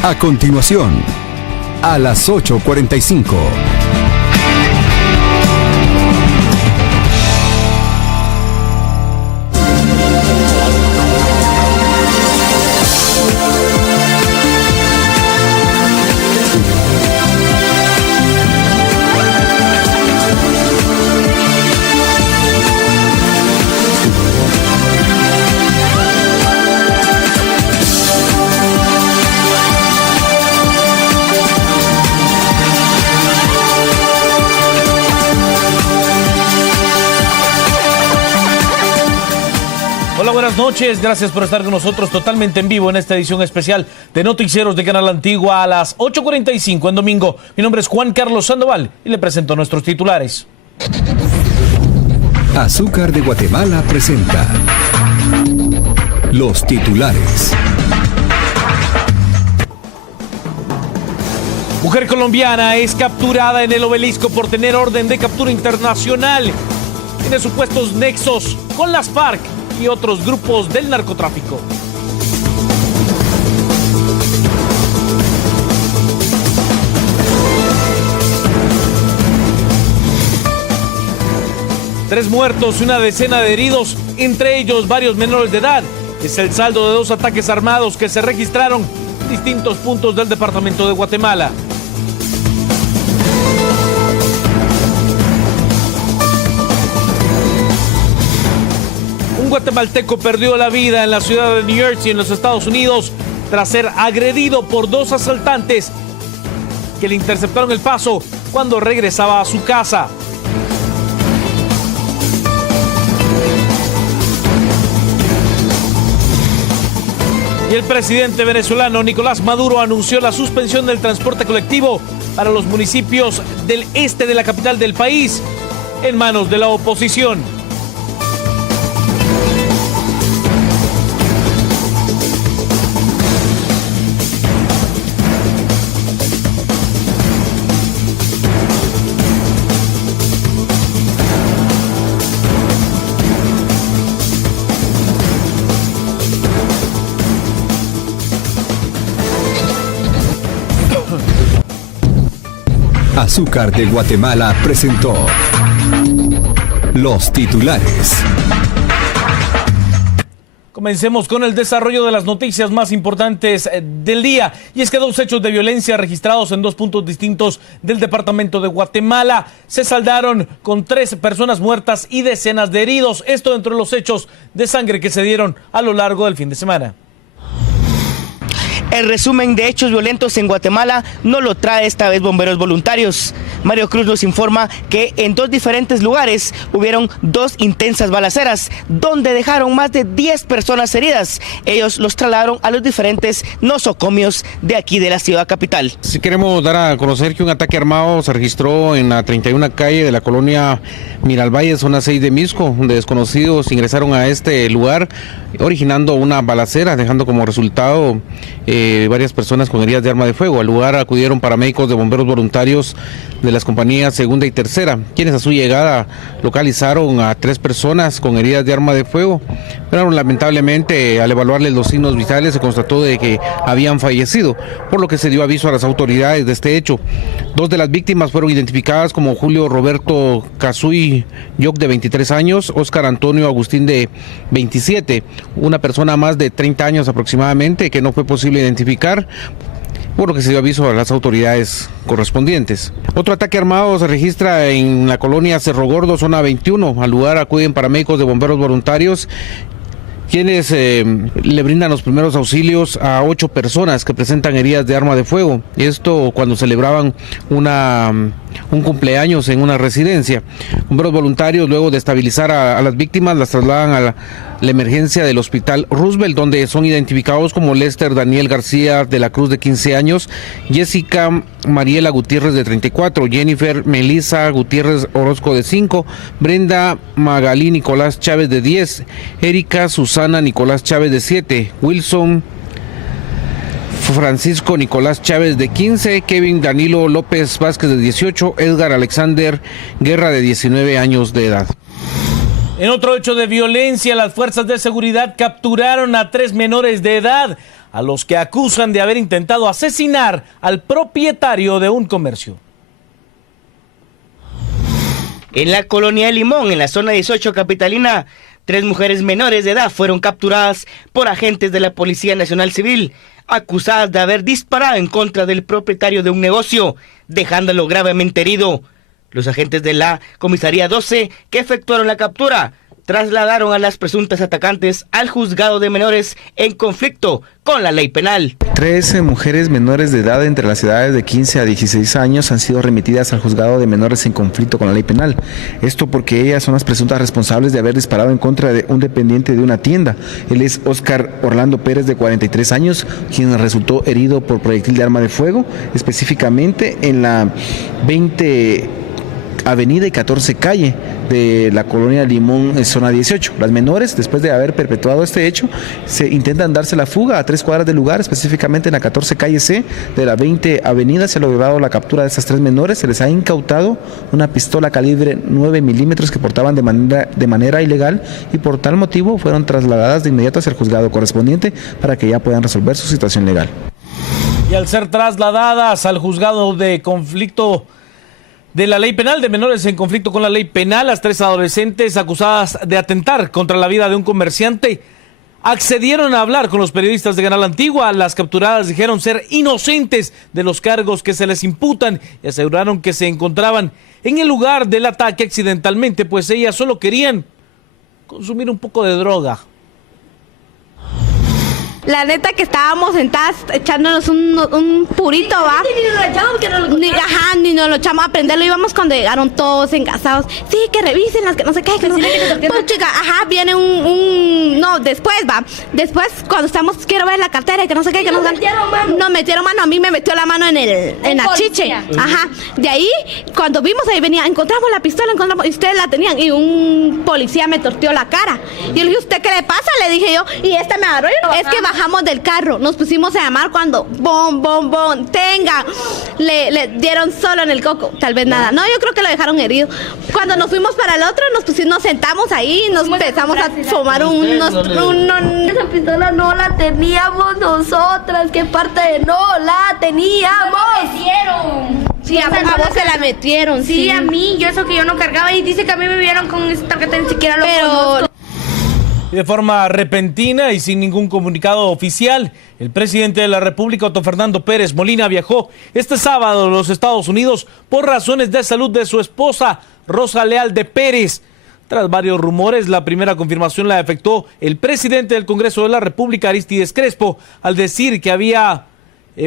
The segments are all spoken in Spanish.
A continuación, a las 8:45. Buenas noches, gracias por estar con nosotros totalmente en vivo en esta edición especial de Noticieros de Canal Antigua a las 8:45 en domingo. Mi nombre es Juan Carlos Sandoval y le presento nuestros titulares. Azúcar de Guatemala presenta los titulares. Mujer colombiana es capturada en el Obelisco por tener orden de captura internacional. Tiene supuestos nexos con las FARC y otros grupos del narcotráfico. Tres muertos y una decena de heridos, entre ellos varios menores de edad. Es el saldo de 2 ataques armados que se registraron en distintos puntos del departamento de Guatemala. Un guatemalteco perdió la vida en la ciudad de New Jersey, en los Estados Unidos, tras ser agredido por 2 asaltantes que le interceptaron el paso cuando regresaba a su casa. Y el presidente venezolano Nicolás Maduro anunció la suspensión del transporte colectivo para los municipios del este de la capital del país, en manos de la oposición. Azúcar de Guatemala presentó los titulares. Comencemos con el desarrollo de las noticias más importantes del día. Y es que 2 hechos de violencia registrados en 2 puntos distintos del departamento de Guatemala se saldaron con 3 personas muertas y decenas de heridos. Esto dentro de los hechos de sangre que se dieron a lo largo del fin de semana. El resumen de hechos violentos en Guatemala no lo trae esta vez Bomberos Voluntarios. Mario Cruz nos informa que en 2 diferentes lugares hubieron 2 intensas balaceras, donde dejaron más de 10 personas heridas. Ellos los trasladaron a los diferentes nosocomios de aquí de la ciudad capital. Sí, queremos dar a conocer que un ataque armado se registró en la 31 calle de la colonia Miralvalle, zona 6 de Misco, donde desconocidos ingresaron a este lugar, originando una balacera, dejando como resultado varias personas con heridas de arma de fuego. Al lugar acudieron paramédicos de bomberos voluntarios de las compañías segunda y tercera, quienes a su llegada localizaron a 3 personas con heridas de arma de fuego, pero lamentablemente al evaluarles los signos vitales se constató de que habían fallecido, por lo que se dio aviso a las autoridades de este hecho. 2 de las víctimas fueron identificadas como Julio Roberto Casuy Yoc, de 23 años, Óscar Antonio Agustín, de 27, una persona más de 30 años aproximadamente que no fue posible identificar, por lo que se dio aviso a las autoridades correspondientes. Otro ataque armado se registra en la colonia Cerro Gordo, zona 21. Al lugar acuden paramédicos de bomberos voluntarios, quienes le brindan los primeros auxilios a 8 personas que presentan heridas de arma de fuego. Esto cuando celebraban un cumpleaños en una residencia. Bomberos voluntarios, luego de estabilizar a las víctimas, las trasladan a la emergencia del Hospital Roosevelt, donde son identificados como Lester Daniel García de la Cruz, de 15 años, Jessica Mariela Gutiérrez, de 34, Jennifer Melissa Gutiérrez Orozco, de 5, Brenda Magalí Nicolás Chávez, de 10, Erika Susana Nicolás Chávez, de 7, Wilson Francisco Nicolás Chávez, de 15, Kevin Danilo López Vázquez, de 18, Edgar Alexander Guerra, de 19 años de edad. En otro hecho de violencia, las fuerzas de seguridad capturaron a 3 menores de edad, a los que acusan de haber intentado asesinar al propietario de un comercio. En la colonia de Limón, en la zona 18 capitalina, 3 mujeres menores de edad fueron capturadas por agentes de la Policía Nacional Civil, acusadas de haber disparado en contra del propietario de un negocio, dejándolo gravemente herido. Los agentes de la Comisaría 12, que efectuaron la captura, trasladaron a las presuntas atacantes al juzgado de menores en conflicto con la ley penal. 13 mujeres menores de edad entre las edades de 15 a 16 años han sido remitidas al juzgado de menores en conflicto con la ley penal. Esto porque ellas son las presuntas responsables de haber disparado en contra de un dependiente de una tienda. Él es Óscar Orlando Pérez, de 43 años, quien resultó herido por proyectil de arma de fuego, específicamente en la 20 Avenida y 14 Calle de la colonia Limón, zona 18. Las menores, después de haber perpetuado este hecho, se intentan darse la fuga a 3 cuadras del lugar, específicamente en la 14 Calle C de la 20 Avenida. Se ha logrado la captura de estas 3 menores. Se les ha incautado una pistola calibre 9 milímetros que portaban de manera ilegal, y por tal motivo fueron trasladadas de inmediato hacia el juzgado correspondiente para que ya puedan resolver su situación legal. Y al ser trasladadas al juzgado de conflicto de la ley penal de menores en conflicto con la ley penal, las 3 adolescentes acusadas de atentar contra la vida de un comerciante accedieron a hablar con los periodistas de Canal Antigua. Las capturadas dijeron ser inocentes de los cargos que se les imputan y aseguraron que se encontraban en el lugar del ataque accidentalmente, pues ellas solo querían consumir un poco de droga. La neta que estábamos sentadas echándonos un purito, ¿va? Ni nos lo echamos a prenderlo, íbamos cuando llegaron todos engasados. Sí, que revisen las que no sé qué. Que no. Pues chica, viene no, después, va. Después, cuando estamos, quiero ver la cartera y que no sé qué. Que nos metieron mano, a mí me metió la mano en la chiche. Ajá. De ahí, cuando vimos ahí venía, encontramos la pistola, y ustedes la tenían, y un policía me torteó la cara. Y yo le dije, ¿usted qué le pasa? Le dije yo, y esta me agarró, es que bajamos del carro, nos pusimos a llamar cuando tenga, le dieron solo en el coco, tal vez nada, no, yo creo que lo dejaron herido. Cuando nos fuimos para el otro, nos sentamos ahí, nos empezamos a fumar esa pistola no la teníamos nosotras, ¿qué parte de no la teníamos? Sí, a vos se la metieron, sí. A mí, eso que yo no cargaba, y dice que a mí me vieron con esta tarjeta, ni siquiera lo conozco. Y de forma repentina y sin ningún comunicado oficial, el presidente de la República, Otto Fernando Pérez Molina, viajó este sábado a los Estados Unidos por razones de salud de su esposa, Rosa Leal de Pérez. Tras varios rumores, la primera confirmación la efectuó el presidente del Congreso de la República, Aristides Crespo, al decir que había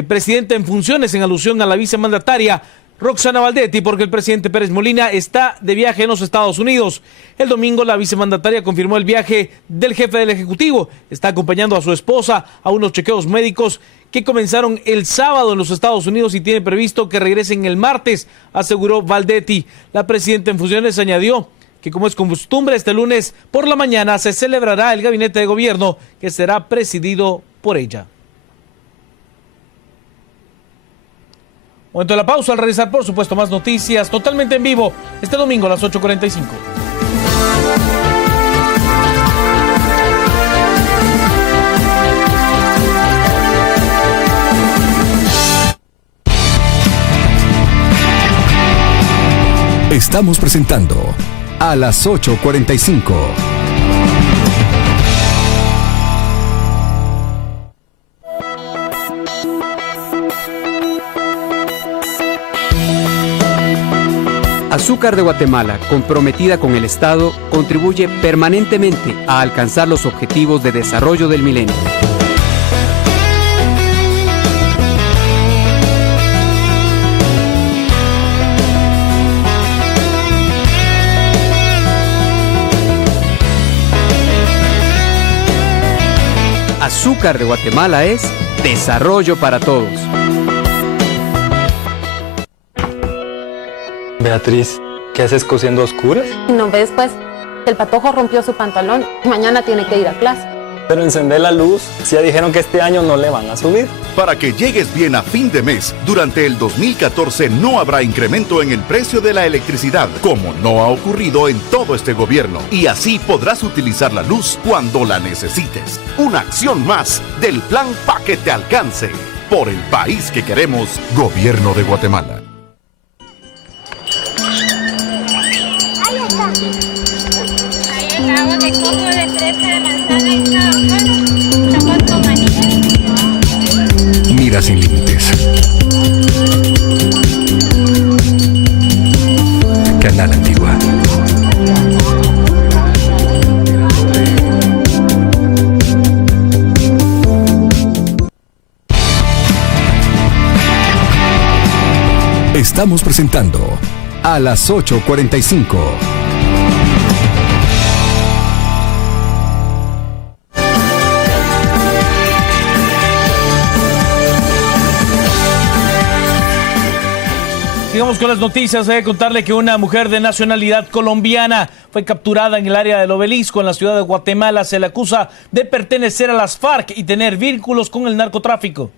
presidente en funciones, en alusión a la vicemandataria Roxana Valdetti, porque el presidente Pérez Molina está de viaje en los Estados Unidos. El domingo la vicemandataria confirmó el viaje del jefe del Ejecutivo. Está acompañando a su esposa a unos chequeos médicos que comenzaron el sábado en los Estados Unidos y tiene previsto que regresen el martes, aseguró Valdetti. La presidenta en funciones añadió que, como es costumbre, este lunes por la mañana se celebrará el gabinete de gobierno, que será presidido por ella. Momento de la pausa. Al regresar, por supuesto, más noticias totalmente en vivo este domingo a las 8:45. Estamos presentando a las 8:45. Azúcar de Guatemala, comprometida con el Estado, contribuye permanentemente a alcanzar los objetivos de desarrollo del milenio. Azúcar de Guatemala es desarrollo para todos. Beatriz, ¿qué haces cosiendo a oscuras? No ves, pues, el patojo rompió su pantalón y mañana tiene que ir a clase. Pero encender la luz, si ya dijeron que este año no le van a subir. Para que llegues bien a fin de mes, durante el 2014 no habrá incremento en el precio de la electricidad, como no ha ocurrido en todo este gobierno. Y así podrás utilizar la luz cuando la necesites. Una acción más del plan Pa' que te alcance. Por el país que queremos, Gobierno de Guatemala. Agua de coco, de fresa, de manzana y champán con maní. Mira sin límites. Canal Antigua. Estamos presentando a las 8:45. Sigamos con las noticias. Hay que contarle que una mujer de nacionalidad colombiana fue capturada en el área del Obelisco, en la ciudad de Guatemala. Se le acusa de pertenecer a las FARC y tener vínculos con el narcotráfico.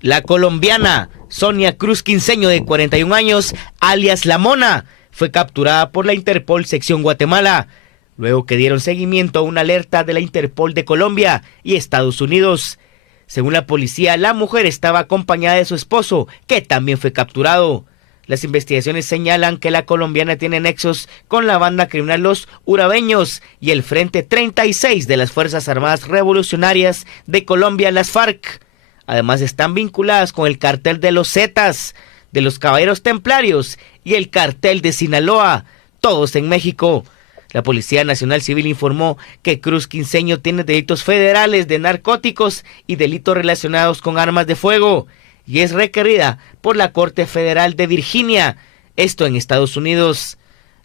La colombiana Sonia Cruz Quinceño, de 41 años, alias La Mona, fue capturada por la Interpol Sección Guatemala, luego que dieron seguimiento a una alerta de la Interpol de Colombia y Estados Unidos. Según la policía, la mujer estaba acompañada de su esposo, que también fue capturado. Las investigaciones señalan que la colombiana tiene nexos con la banda criminal Los Urabeños y el Frente 36 de las Fuerzas Armadas Revolucionarias de Colombia, las FARC. Además, están vinculadas con el cartel de los Zetas, de los Caballeros Templarios y el cartel de Sinaloa, todos en México. La Policía Nacional Civil informó que Cruz Quinceño tiene delitos federales de narcóticos y delitos relacionados con armas de fuego y es requerida por la Corte Federal de Virginia, esto en Estados Unidos.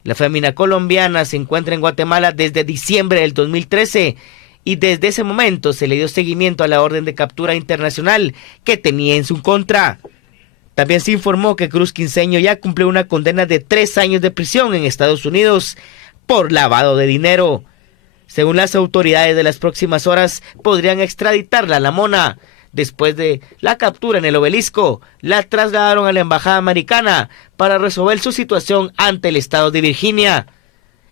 La fémina colombiana se encuentra en Guatemala desde diciembre del 2013 y desde ese momento se le dio seguimiento a la orden de captura internacional que tenía en su contra. También se informó que Cruz Quinceño ya cumplió una condena de 3 años de prisión en Estados Unidos por lavado de dinero. Según las autoridades, de las próximas horas podrían extraditarla a La Mona. Después de la captura en el Obelisco, la trasladaron a la embajada americana para resolver su situación ante el estado de Virginia.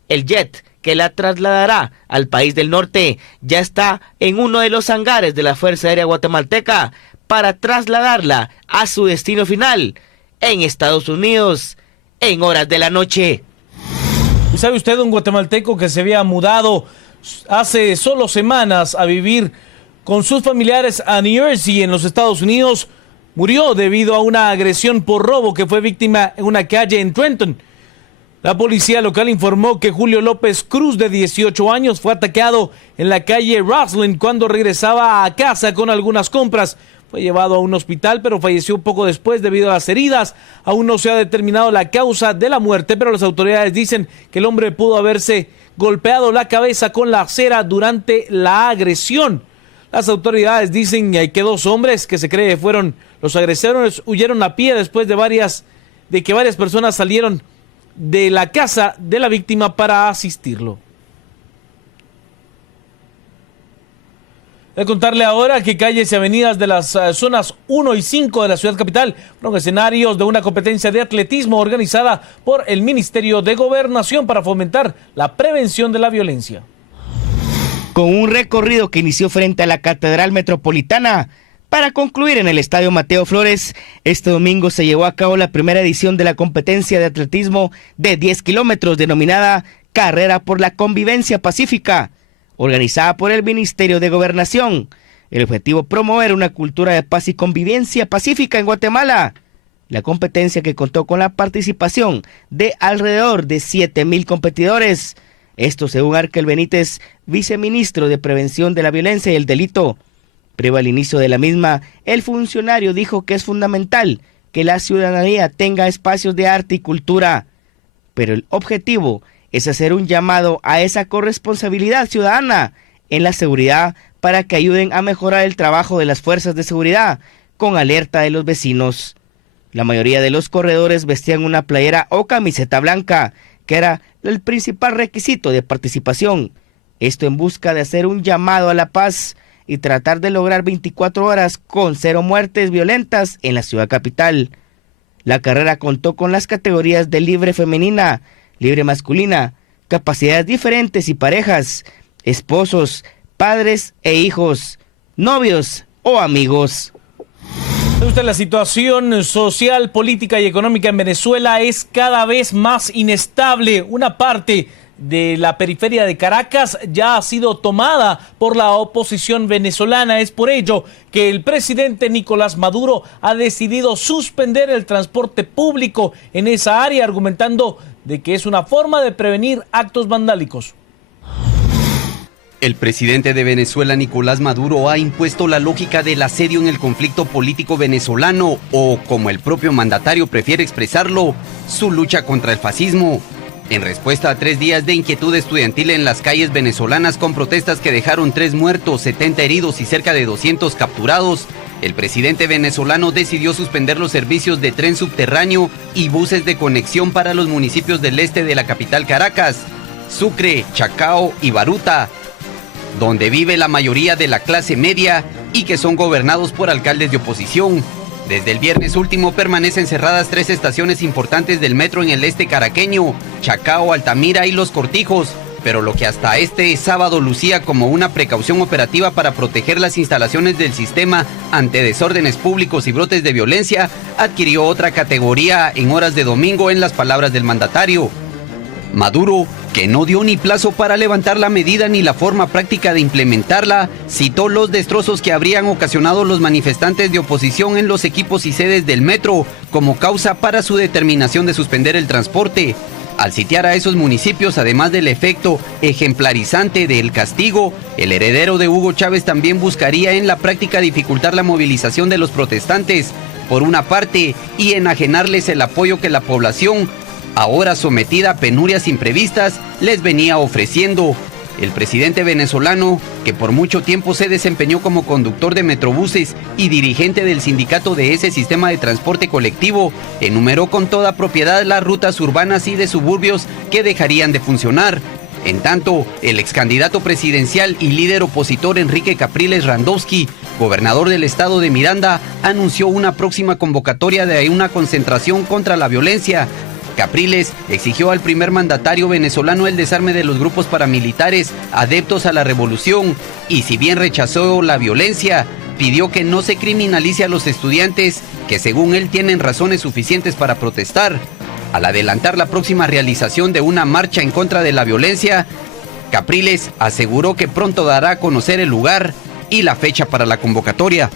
El jet que la trasladará al país del norte ya está en uno de los hangares de la Fuerza Aérea Guatemalteca para trasladarla a su destino final en Estados Unidos en horas de la noche. ¿Sabe usted un guatemalteco que se había mudado hace solo semanas a vivir con sus familiares a New Jersey, en los Estados Unidos? Murió debido a una agresión por robo que fue víctima en una calle en Trenton. La policía local informó que Julio López Cruz, de 18 años, fue atacado en la calle Roslyn cuando regresaba a casa con algunas compras. Fue llevado a un hospital, pero falleció poco después debido a las heridas. Aún no se ha determinado la causa de la muerte, pero las autoridades dicen que el hombre pudo haberse golpeado la cabeza con la acera durante la agresión. Las autoridades dicen que 2 hombres que se cree fueron los agresores huyeron a pie después de que varias personas salieron de la casa de la víctima para asistirlo. Voy a contarle ahora que calles y avenidas de las zonas 1 y 5 de la ciudad capital fueron escenarios de una competencia de atletismo organizada por el Ministerio de Gobernación para fomentar la prevención de la violencia. Con un recorrido que inició frente a la Catedral Metropolitana para concluir en el Estadio Mateo Flores, este domingo se llevó a cabo la primera edición de la competencia de atletismo de 10 kilómetros denominada Carrera por la Convivencia Pacífica, organizada por el Ministerio de Gobernación. El objetivo: promover una cultura de paz y convivencia pacífica en Guatemala. La competencia, que contó con la participación de alrededor de 7,000 competidores. Esto según Arkel Benítez, viceministro de Prevención de la Violencia y el Delito. Previo al inicio de la misma, el funcionario dijo que es fundamental que la ciudadanía tenga espacios de arte y cultura, pero el objetivo es hacer un llamado a esa corresponsabilidad ciudadana en la seguridad para que ayuden a mejorar el trabajo de las fuerzas de seguridad con alerta de los vecinos. La mayoría de los corredores vestían una playera o camiseta blanca, que era el principal requisito de participación. Esto en busca de hacer un llamado a la paz y tratar de lograr 24 horas con 0 muertes violentas en la ciudad capital. La carrera contó con las categorías de libre femenina, libre masculina, capacidades diferentes y parejas, esposos, padres e hijos, novios o amigos. La situación social, política y económica en Venezuela es cada vez más inestable. Una parte de la periferia de Caracas ya ha sido tomada por la oposición venezolana. Es por ello que el presidente Nicolás Maduro ha decidido suspender el transporte público en esa área, argumentando de que es una forma de prevenir actos vandálicos. El presidente de Venezuela, Nicolás Maduro, ha impuesto la lógica del asedio en el conflicto político venezolano, o, como el propio mandatario prefiere expresarlo, su lucha contra el fascismo. En respuesta a 3 días de inquietud estudiantil en las calles venezolanas con protestas que dejaron 3 muertos, 70 heridos y cerca de 200 capturados, el presidente venezolano decidió suspender los servicios de tren subterráneo y buses de conexión para los municipios del este de la capital Caracas, Sucre, Chacao y Baruta, donde vive la mayoría de la clase media y que son gobernados por alcaldes de oposición. Desde el viernes último permanecen cerradas 3 estaciones importantes del metro en el este caraqueño, Chacao, Altamira y Los Cortijos, pero lo que hasta este sábado lucía como una precaución operativa para proteger las instalaciones del sistema ante desórdenes públicos y brotes de violencia, adquirió otra categoría en horas de domingo, en las palabras del mandatario. Maduro, que no dio ni plazo para levantar la medida ni la forma práctica de implementarla, citó los destrozos que habrían ocasionado los manifestantes de oposición en los equipos y sedes del metro como causa para su determinación de suspender el transporte. Al sitiar a esos municipios, además del efecto ejemplarizante del castigo, el heredero de Hugo Chávez también buscaría en la práctica dificultar la movilización de los protestantes, por una parte, y enajenarles el apoyo que la población, ahora sometida a penurias imprevistas, les venía ofreciendo. El presidente venezolano, que por mucho tiempo se desempeñó como conductor de metrobuses y dirigente del sindicato de ese sistema de transporte colectivo, enumeró con toda propiedad las rutas urbanas y de suburbios que dejarían de funcionar. En tanto, el ex candidato presidencial y líder opositor Enrique Capriles Randowski, gobernador del estado de Miranda, anunció una próxima convocatoria de una concentración contra la violencia. Capriles exigió al primer mandatario venezolano el desarme de los grupos paramilitares adeptos a la revolución y, si bien rechazó la violencia, pidió que no se criminalice a los estudiantes que, según él, tienen razones suficientes para protestar. Al adelantar la próxima realización de una marcha en contra de la violencia, Capriles aseguró que pronto dará a conocer el lugar y la fecha para la convocatoria.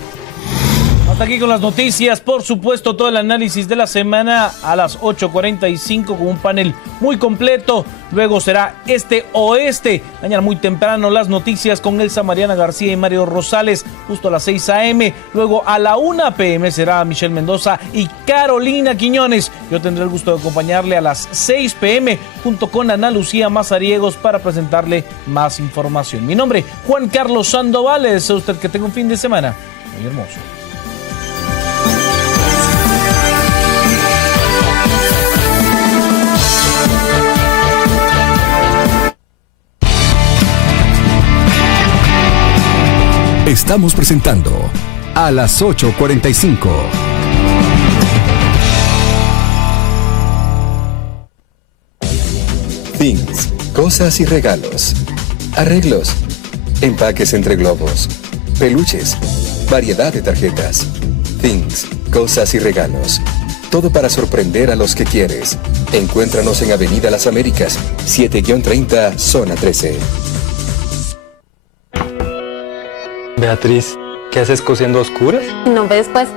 Hasta aquí con las noticias, por supuesto todo el análisis de la semana a las 8:45 con un panel muy completo. Luego será Este-Oeste, mañana muy temprano las noticias con Elsa Mariana García y Mario Rosales, justo a las 6 a.m. Luego a la 1 p.m. será Michelle Mendoza y Carolina Quiñones. Yo tendré el gusto de acompañarle a las 6 p.m. junto con Ana Lucía Mazariegos para presentarle más información. Mi nombre, Juan Carlos Sandoval. Le deseo a usted que tenga un fin de semana muy hermoso. Estamos presentando a las 8:45. Things, cosas y regalos. Arreglos, empaques entre globos, peluches, variedad de tarjetas. Things, cosas y regalos. Todo para sorprender a los que quieres. Encuéntranos en Avenida Las Américas, 7-30, zona 13. Beatriz, ¿qué haces cosiendo a oscuras? No ves, pues,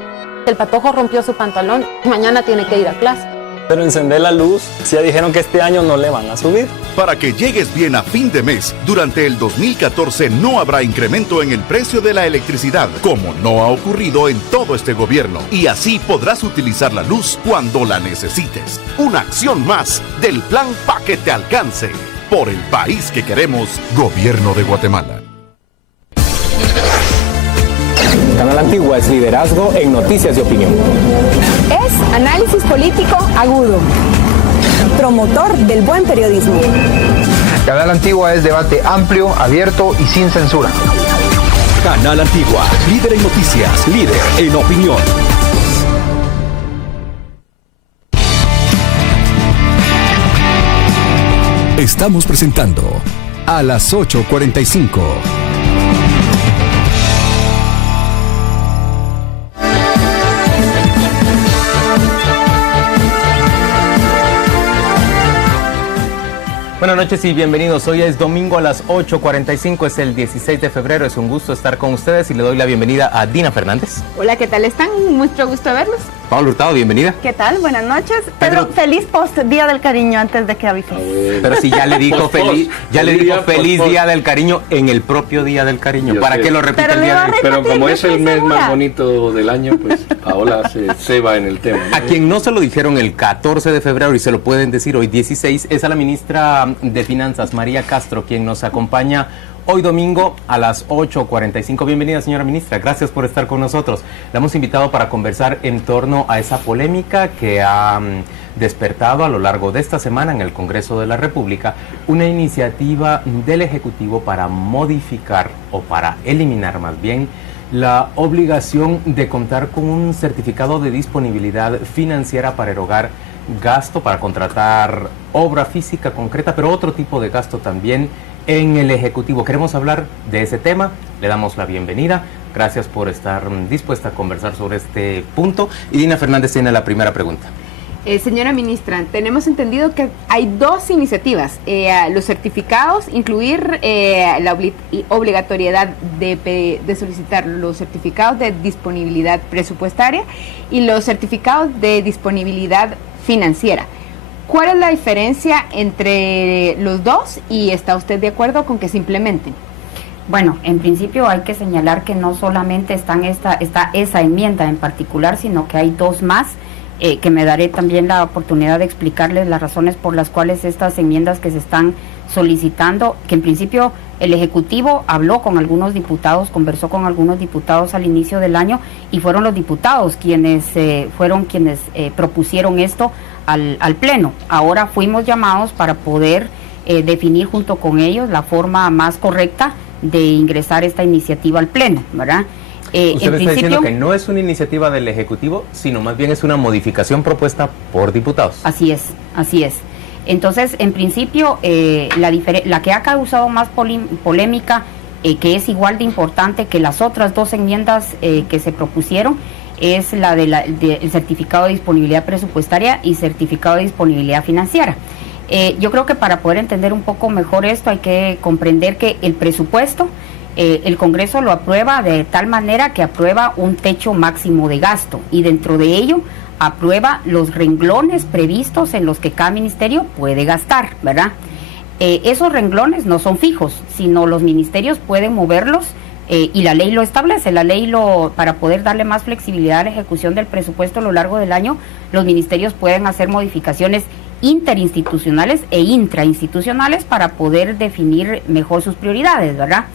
el patojo rompió su pantalón y mañana tiene que ir a clase. Pero encendé la luz, si ya dijeron que este año no le van a subir. Para que llegues bien a fin de mes, durante el 2014 no habrá incremento en el precio de la electricidad, como no ha ocurrido en todo este gobierno. Y así podrás utilizar la luz cuando la necesites. Una acción más del plan Pa' que te alcance. Por el país que queremos, Gobierno de Guatemala. Canal Antigua es liderazgo en noticias de opinión. Es análisis político agudo. Promotor del buen periodismo. Canal Antigua es debate amplio, abierto y sin censura. Canal Antigua, líder en noticias, líder en opinión. Estamos presentando a las 8:45. Buenas noches y bienvenidos. Hoy es domingo a las 8:45, es el 16 de febrero. Es un gusto estar con ustedes y le doy la bienvenida a Dina Fernández. Hola, ¿qué tal están? Mucho gusto verlos. Pablo Hurtado, bienvenida. ¿Qué tal? Buenas noches. Pedro, feliz post Día del Cariño antes de que avises. Pero si ya le dijo feliz Día del Cariño en el propio Día del Cariño. Yo ¿Para sé. qué lo repite el día del Pero como es el mes más bonito del año, pues Paola se va en el tema, ¿no? A quien no se lo dijeron el 14 de febrero y se lo pueden decir hoy 16 es a la ministra de Finanzas, María Castro, quien nos acompaña hoy domingo a las 8:45. Bienvenida, señora ministra, gracias por estar con nosotros. La hemos invitado para conversar en torno a esa polémica que ha despertado a lo largo de esta semana en el Congreso de la República una iniciativa del Ejecutivo para modificar o para eliminar más bien la obligación de contar con un certificado de disponibilidad financiera para erogar gasto, para contratar obra física concreta, pero otro tipo de gasto también en el Ejecutivo. Queremos hablar de ese tema, le damos la bienvenida, gracias por estar dispuesta a conversar sobre este punto. Y Dina Fernández tiene la primera pregunta. Señora ministra, tenemos entendido que hay dos iniciativas, los certificados, incluir la obligatoriedad de solicitar los certificados de disponibilidad presupuestaria y los certificados de disponibilidad financiera. ¿Cuál es la diferencia entre los dos y está usted de acuerdo con que se implementen? Bueno, en principio hay que señalar que no solamente está esa enmienda en particular, sino que hay dos más, que me daré también la oportunidad de explicarles las razones por las cuales estas enmiendas que se están solicitando, que en principio el Ejecutivo habló con algunos diputados, conversó con algunos diputados al inicio del año y fueron los diputados quienes propusieron esto al Pleno. Ahora fuimos llamados para poder definir junto con ellos la forma más correcta de ingresar esta iniciativa al Pleno, ¿verdad? Usted está diciendo que no es una iniciativa del Ejecutivo, sino más bien es una modificación propuesta por diputados. Así es, así es. Entonces, en principio, la que ha causado más polémica, que es igual de importante que las otras dos enmiendas que se propusieron, es la del certificado de disponibilidad presupuestaria y certificado de disponibilidad financiera. Yo creo que para poder entender un poco mejor esto hay que comprender que el presupuesto, el Congreso lo aprueba de tal manera que aprueba un techo máximo de gasto y dentro de ello aprueba los renglones previstos en los que cada ministerio puede gastar, ¿verdad? Esos renglones no son fijos, sino los ministerios pueden moverlos y la ley lo establece. Para poder darle más flexibilidad a la ejecución del presupuesto a lo largo del año, los ministerios pueden hacer modificaciones interinstitucionales e intrainstitucionales para poder definir mejor sus prioridades, ¿verdad?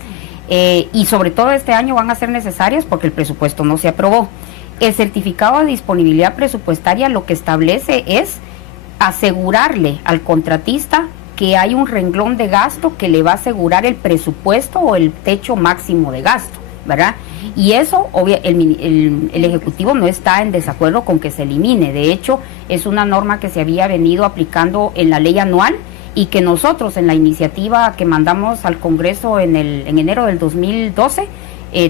Y sobre todo este año van a ser necesarias porque el presupuesto no se aprobó. El certificado de disponibilidad presupuestaria lo que establece es asegurarle al contratista que hay un renglón de gasto que le va a asegurar el presupuesto o el techo máximo de gasto, ¿verdad? Y eso, el Ejecutivo no está en desacuerdo con que se elimine. De hecho, es una norma que se había venido aplicando en la ley anual y que nosotros en la iniciativa que mandamos al Congreso en enero del 2012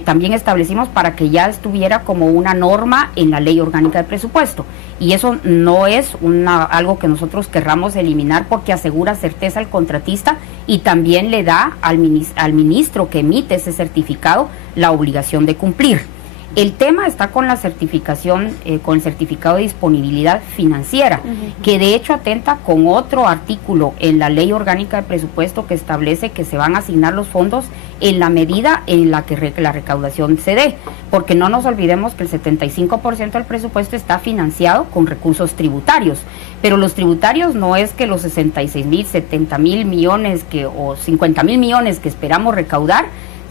también establecimos para que ya estuviera como una norma en la ley orgánica de presupuesto. Y eso no es algo que nosotros querramos eliminar porque asegura certeza al contratista y también le da al ministro que emite ese certificado la obligación de cumplir. El tema está con la certificación, con el certificado de disponibilidad financiera, que de hecho atenta con otro artículo en la ley orgánica de presupuesto que establece que se van a asignar los fondos en la medida en la que la recaudación se dé, porque no nos olvidemos que el 75% del presupuesto está financiado con recursos tributarios, pero los tributarios no es que los 66,000, 70,000 millones o 50,000 millones que esperamos recaudar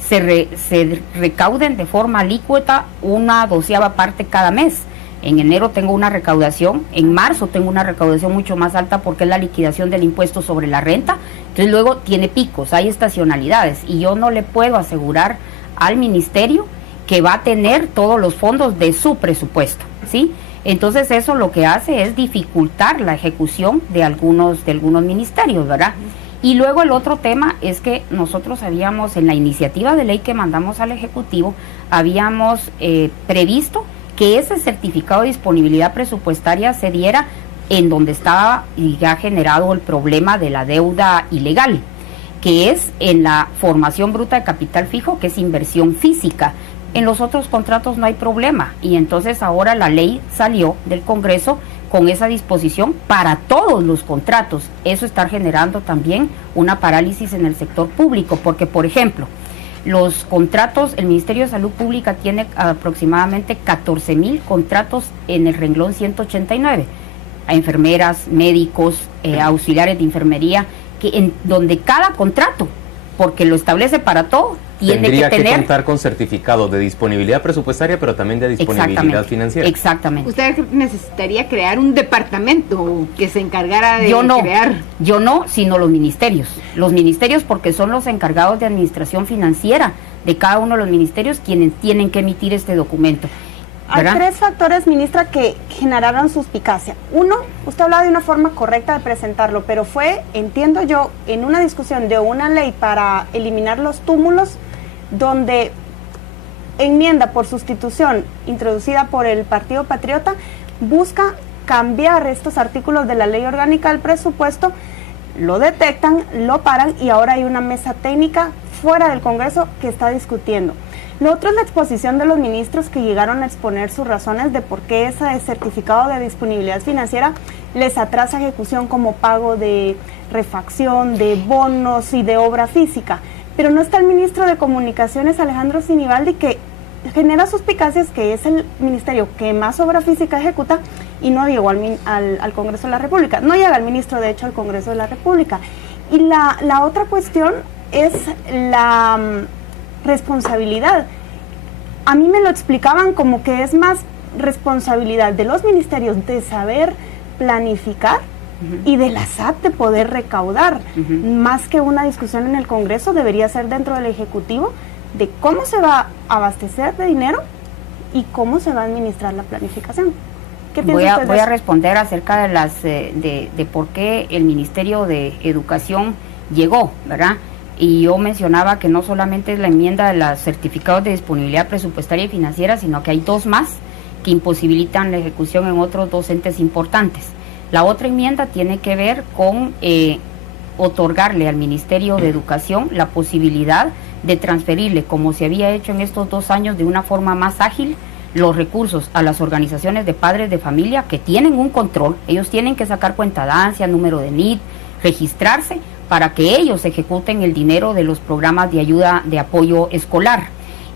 se recauden de forma alícuota una 12ª parte cada mes. En enero tengo una recaudación, en marzo tengo una recaudación mucho más alta porque es la liquidación del impuesto sobre la renta, Entonces luego tiene picos, hay estacionalidades y yo no le puedo asegurar al ministerio que va a tener todos los fondos de su presupuesto, ¿sí? Entonces eso lo que hace es dificultar la ejecución de algunos ministerios, ¿verdad? Y luego el otro tema es que nosotros habíamos, en la iniciativa de ley que mandamos al Ejecutivo, habíamos previsto que ese certificado de disponibilidad presupuestaria se diera en donde estaba y ha generado el problema de la deuda ilegal, que es en la formación bruta de capital fijo, que es inversión física. En los otros contratos no hay problema, y entonces ahora la ley salió del Congreso con esa disposición para todos los contratos. Eso está generando también una parálisis en el sector público, porque por ejemplo, los contratos, el Ministerio de Salud Pública tiene aproximadamente 14,000 contratos en el renglón 189, a enfermeras, médicos, auxiliares de enfermería, donde cada contrato, porque lo establece para todo, tendría que contar con certificado de disponibilidad presupuestaria, pero también de disponibilidad financiera. Exactamente. ¿Usted necesitaría crear un departamento que se encargara de crear? Yo no, sino los ministerios. Los ministerios, porque son los encargados de administración financiera de cada uno de los ministerios quienes tienen que emitir este documento. ¿Verdad? Hay 3 factores, ministra, que generaron suspicacia. Uno, usted hablaba de una forma correcta de presentarlo, pero fue, entiendo yo, en una discusión de una ley para eliminar los túmulos, donde enmienda por sustitución introducida por el Partido Patriota busca cambiar estos artículos de la Ley Orgánica del Presupuesto, lo detectan, lo paran y ahora hay una mesa técnica fuera del Congreso que está discutiendo. Lo otro es la exposición de los ministros que llegaron a exponer sus razones de por qué ese certificado de disponibilidad financiera les atrasa ejecución, como pago de refacción, de bonos y de obra física. Pero no está el ministro de Comunicaciones, Alejandro Sinibaldi, que genera suspicacias, que es el ministerio que más obra física ejecuta y no llegó al Congreso de la República. No llega el ministro, de hecho, al Congreso de la República. Y la otra cuestión es la responsabilidad. A mí me lo explicaban como que es más responsabilidad de los ministerios de saber planificar y de la SAT de poder recaudar, más que una discusión en el Congreso. Debería ser dentro del Ejecutivo de cómo se va a abastecer de dinero y cómo se va a administrar la planificación. ¿Qué piensa usted? Voy a responder acerca de de por qué el Ministerio de Educación llegó, ¿verdad? Y yo mencionaba que no solamente es la enmienda de los certificados de disponibilidad presupuestaria y financiera, sino que hay 2 más que imposibilitan la ejecución en otros 2 entes importantes. La otra enmienda tiene que ver con otorgarle al Ministerio de Educación la posibilidad de transferirle, como se había hecho en estos 2 años de una forma más ágil, los recursos a las organizaciones de padres de familia que tienen un control. Ellos tienen que sacar cuentadancia, número de NID, registrarse para que ellos ejecuten el dinero de los programas de ayuda de apoyo escolar.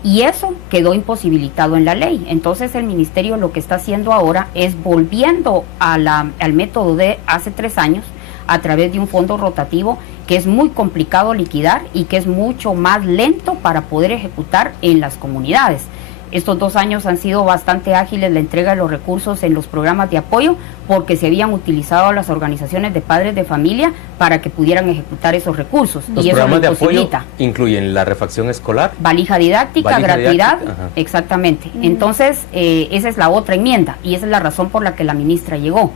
Y eso quedó imposibilitado en la ley. Entonces el ministerio lo que está haciendo ahora es volviendo al método de hace 3 años a través de un fondo rotativo que es muy complicado liquidar y que es mucho más lento para poder ejecutar en las comunidades. Estos 2 años han sido bastante ágiles la entrega de los recursos en los programas de apoyo, porque se habían utilizado las organizaciones de padres de familia para que pudieran ejecutar esos recursos. Los programas de apoyo incluyen la refacción escolar, valija didáctica, gratuidad, exactamente. Entonces, esa es la otra enmienda y esa es la razón por la que la ministra llegó.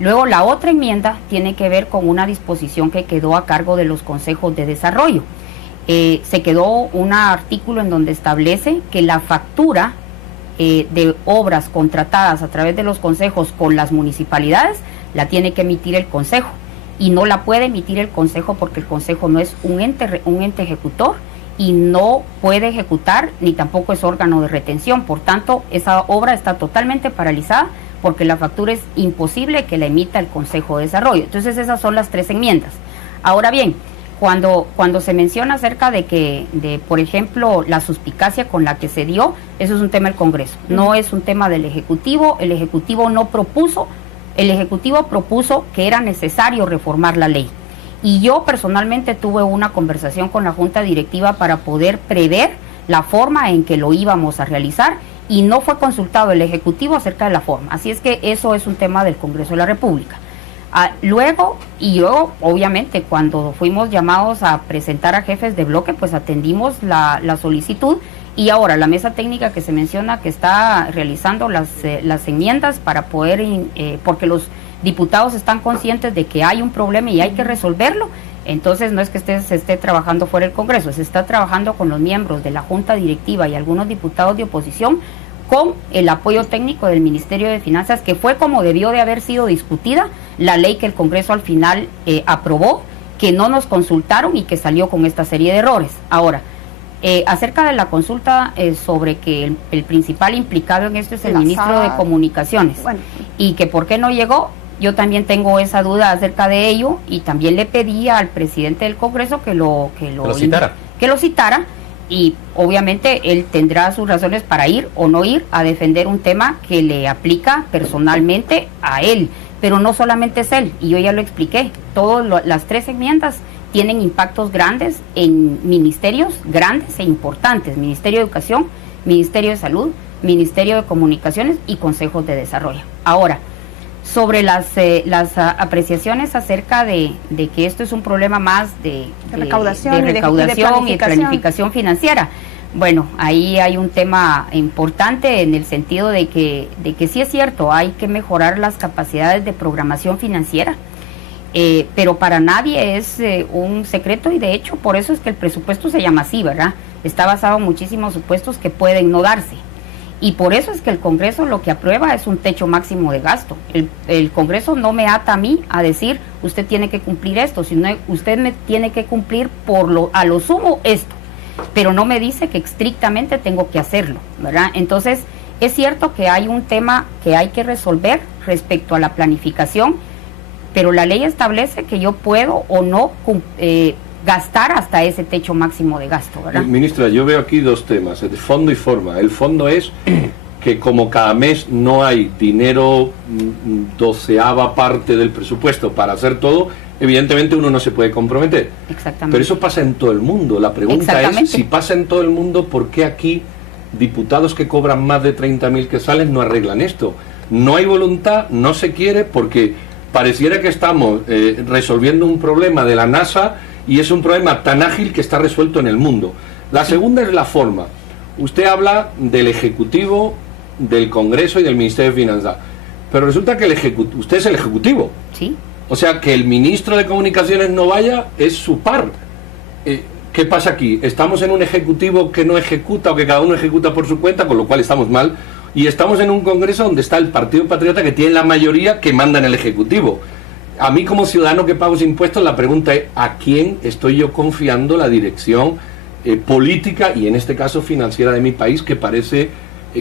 Luego, la otra enmienda tiene que ver con una disposición que quedó a cargo de los consejos de desarrollo. Se quedó un artículo en donde establece que la factura de obras contratadas a través de los consejos con las municipalidades la tiene que emitir el consejo, y no la puede emitir el consejo porque el consejo no es un ente ejecutor y no puede ejecutar ni tampoco es órgano de retención. Por tanto, esa obra está totalmente paralizada porque la factura es imposible que la emita el Consejo de Desarrollo. Entonces esas son las 3 enmiendas. Ahora bien, cuando se menciona acerca de, por ejemplo, la suspicacia con la que se dio, eso es un tema del Congreso, no es un tema del Ejecutivo. El Ejecutivo propuso que era necesario reformar la ley. Y yo personalmente tuve una conversación con la Junta Directiva para poder prever la forma en que lo íbamos a realizar, y no fue consultado el Ejecutivo acerca de la forma. Así es que eso es un tema del Congreso de la República. Luego, y yo, obviamente, cuando fuimos llamados a presentar a jefes de bloque, pues atendimos la solicitud, y ahora la mesa técnica que se menciona que está realizando las enmiendas para poder, porque los diputados están conscientes de que hay un problema y hay que resolverlo. Entonces no es que se esté trabajando fuera del Congreso, se está trabajando con los miembros de la Junta Directiva y algunos diputados de oposición, con el apoyo técnico del Ministerio de Finanzas, que fue como debió de haber sido discutida la ley que el Congreso al final aprobó, que no nos consultaron y que salió con esta serie de errores. Ahora, acerca de la consulta sobre que el principal implicado en esto es el ministro de Comunicaciones, y que por qué no llegó, yo también tengo esa duda acerca de ello, y también le pedí al presidente del Congreso que lo citara, y obviamente él tendrá sus razones para ir o no ir a defender un tema que le aplica personalmente a él, pero no solamente es él, y yo ya lo expliqué, las 3 enmiendas tienen impactos grandes en ministerios grandes e importantes: Ministerio de Educación, Ministerio de Salud, Ministerio de Comunicaciones y Consejos de Desarrollo. Ahora, sobre las apreciaciones acerca de que esto es un problema más de recaudación y planificación financiera. Bueno, ahí hay un tema importante en el sentido de que sí es cierto, hay que mejorar las capacidades de programación financiera, pero para nadie es un secreto, y de hecho por eso es que el presupuesto se llama así, ¿verdad? Está basado en muchísimos supuestos que pueden no darse. Y por eso es que el Congreso lo que aprueba es un techo máximo de gasto. El Congreso no me ata a mí a decir, usted tiene que cumplir esto, sino usted me tiene que cumplir a lo sumo esto, pero no me dice que estrictamente tengo que hacerlo, ¿verdad? Entonces, es cierto que hay un tema que hay que resolver respecto a la planificación, pero la ley establece que yo puedo o no gastar hasta ese techo máximo de gasto, ¿verdad? Ministra, yo veo aquí 2 temas, de fondo y forma. El fondo es que como cada mes no hay dinero, 12ª parte del presupuesto para hacer todo, evidentemente uno no se puede comprometer. Exactamente. Pero eso pasa en todo el mundo. La pregunta es, si pasa en todo el mundo, ¿por qué aquí diputados que cobran más de 30.000 quetzales no arreglan esto? No hay voluntad, no se quiere, porque pareciera que estamos resolviendo un problema de la NASA, y es un problema tan ágil que está resuelto en el mundo. La segunda es la forma. Usted habla del Ejecutivo, del Congreso y del Ministerio de Finanzas, pero resulta que usted es el Ejecutivo. Sí. O sea, que el ministro de Comunicaciones no vaya es su par. ¿Qué pasa aquí? Estamos en un Ejecutivo que no ejecuta, o que cada uno ejecuta por su cuenta, con lo cual estamos mal, y estamos en un Congreso donde está el Partido Patriota, que tiene la mayoría, que manda en el Ejecutivo. A mí, como ciudadano que pago impuestos, la pregunta es, ¿a quién estoy yo confiando la dirección política y en este caso financiera de mi país, que parece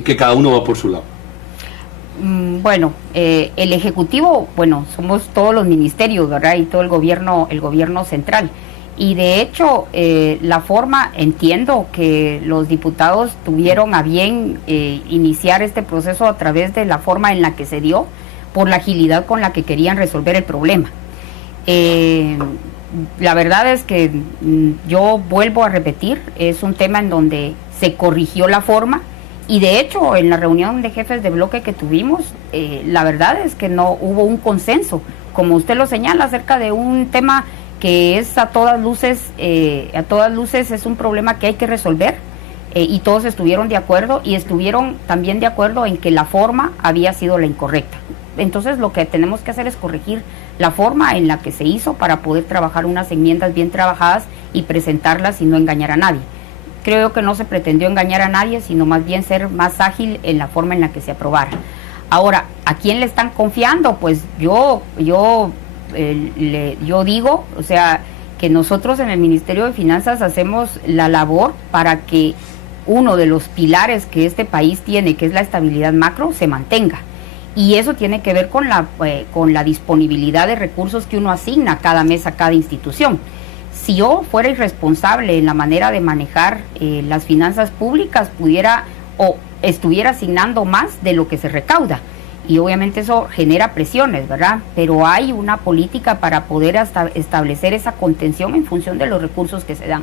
que cada uno va por su lado? Bueno, el Ejecutivo, somos todos los ministerios, ¿verdad? Y todo el gobierno central. Y de hecho, la forma, entiendo que los diputados tuvieron a bien iniciar este proceso a través de la forma en la que se dio, por la agilidad con la que querían resolver el problema. La verdad es que yo vuelvo a repetir, es un tema en donde se corrigió la forma, y de hecho en la reunión de jefes de bloque que tuvimos, la verdad es que no hubo un consenso, como usted lo señala, acerca de un tema que es a todas luces es un problema que hay que resolver, y todos estuvieron de acuerdo, y estuvieron también de acuerdo en que la forma había sido la incorrecta. Entonces lo que tenemos que hacer es corregir la forma en la que se hizo para poder trabajar unas enmiendas bien trabajadas y presentarlas y no engañar a nadie. Creo que no se pretendió engañar a nadie, sino más bien ser más ágil en la forma en la que se aprobara. Ahora, ¿a quién le están confiando? Pues yo digo, o sea, que nosotros en el Ministerio de Finanzas hacemos la labor para que uno de los pilares que este país tiene, que es la estabilidad macro, se mantenga. Y eso tiene que ver con la disponibilidad de recursos que uno asigna cada mes a cada institución. Si yo fuera irresponsable en la manera de manejar las finanzas públicas, pudiera o estuviera asignando más de lo que se recauda. Y obviamente eso genera presiones, ¿verdad? Pero hay una política para poder establecer esa contención en función de los recursos que se dan.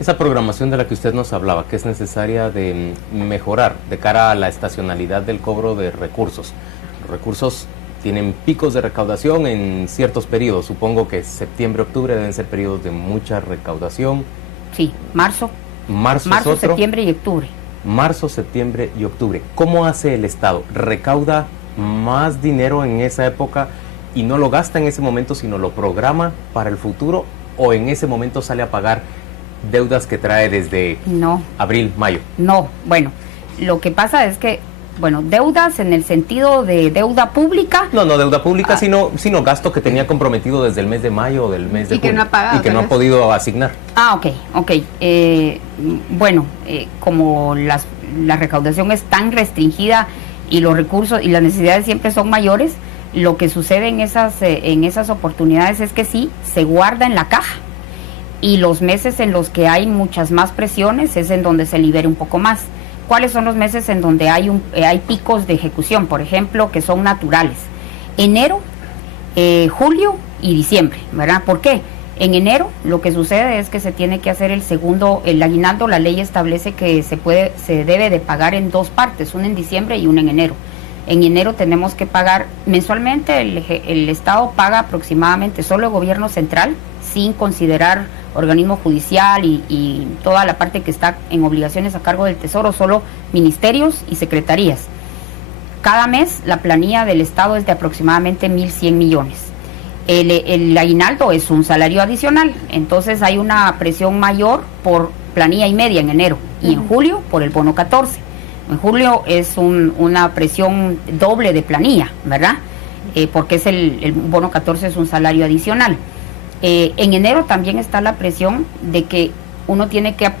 Esa programación de la que usted nos hablaba, que es necesaria de mejorar de cara a la estacionalidad del cobro de recursos. Los recursos tienen picos de recaudación en ciertos periodos. Supongo que septiembre, octubre deben ser periodos de mucha recaudación. Sí, marzo, septiembre y octubre. Marzo, septiembre y octubre. ¿Cómo hace el Estado? ¿Recauda más dinero en esa época y no lo gasta en ese momento, sino lo programa para el futuro? ¿O en ese momento sale a pagar deudas que trae desde abril, mayo? No, bueno, lo que pasa es que, deudas en el sentido de deuda pública. No deuda pública, sino gasto que tenía comprometido desde el mes de mayo o del mes de junio. Que no ha pagado. Y que no ha podido asignar. Ok. Como la recaudación es tan restringida y los recursos y las necesidades siempre son mayores, lo que sucede en esas oportunidades es que sí, se guarda en la caja. Y los meses en los que hay muchas más presiones es en donde se libera un poco más. ¿Cuáles son los meses en donde hay picos de ejecución, por ejemplo, que son naturales? Enero, julio y diciembre, ¿verdad? ¿Por qué? En enero lo que sucede es que se tiene que hacer el aguinaldo. La ley establece que se debe de pagar en 2 partes, una en diciembre y una en enero. En enero tenemos que pagar mensualmente, el Estado paga aproximadamente, solo el gobierno central, sin considerar organismo judicial y toda la parte que está en obligaciones a cargo del Tesoro, solo ministerios y secretarías. Cada mes la planilla del Estado es de aproximadamente 1.100 millones. El aguinaldo es un salario adicional, entonces hay una presión mayor por planilla y media en enero y en julio por el bono 14. En julio es una presión doble de planilla, ¿verdad? Porque el bono 14 es un salario adicional. En enero también está la presión de que uno tiene que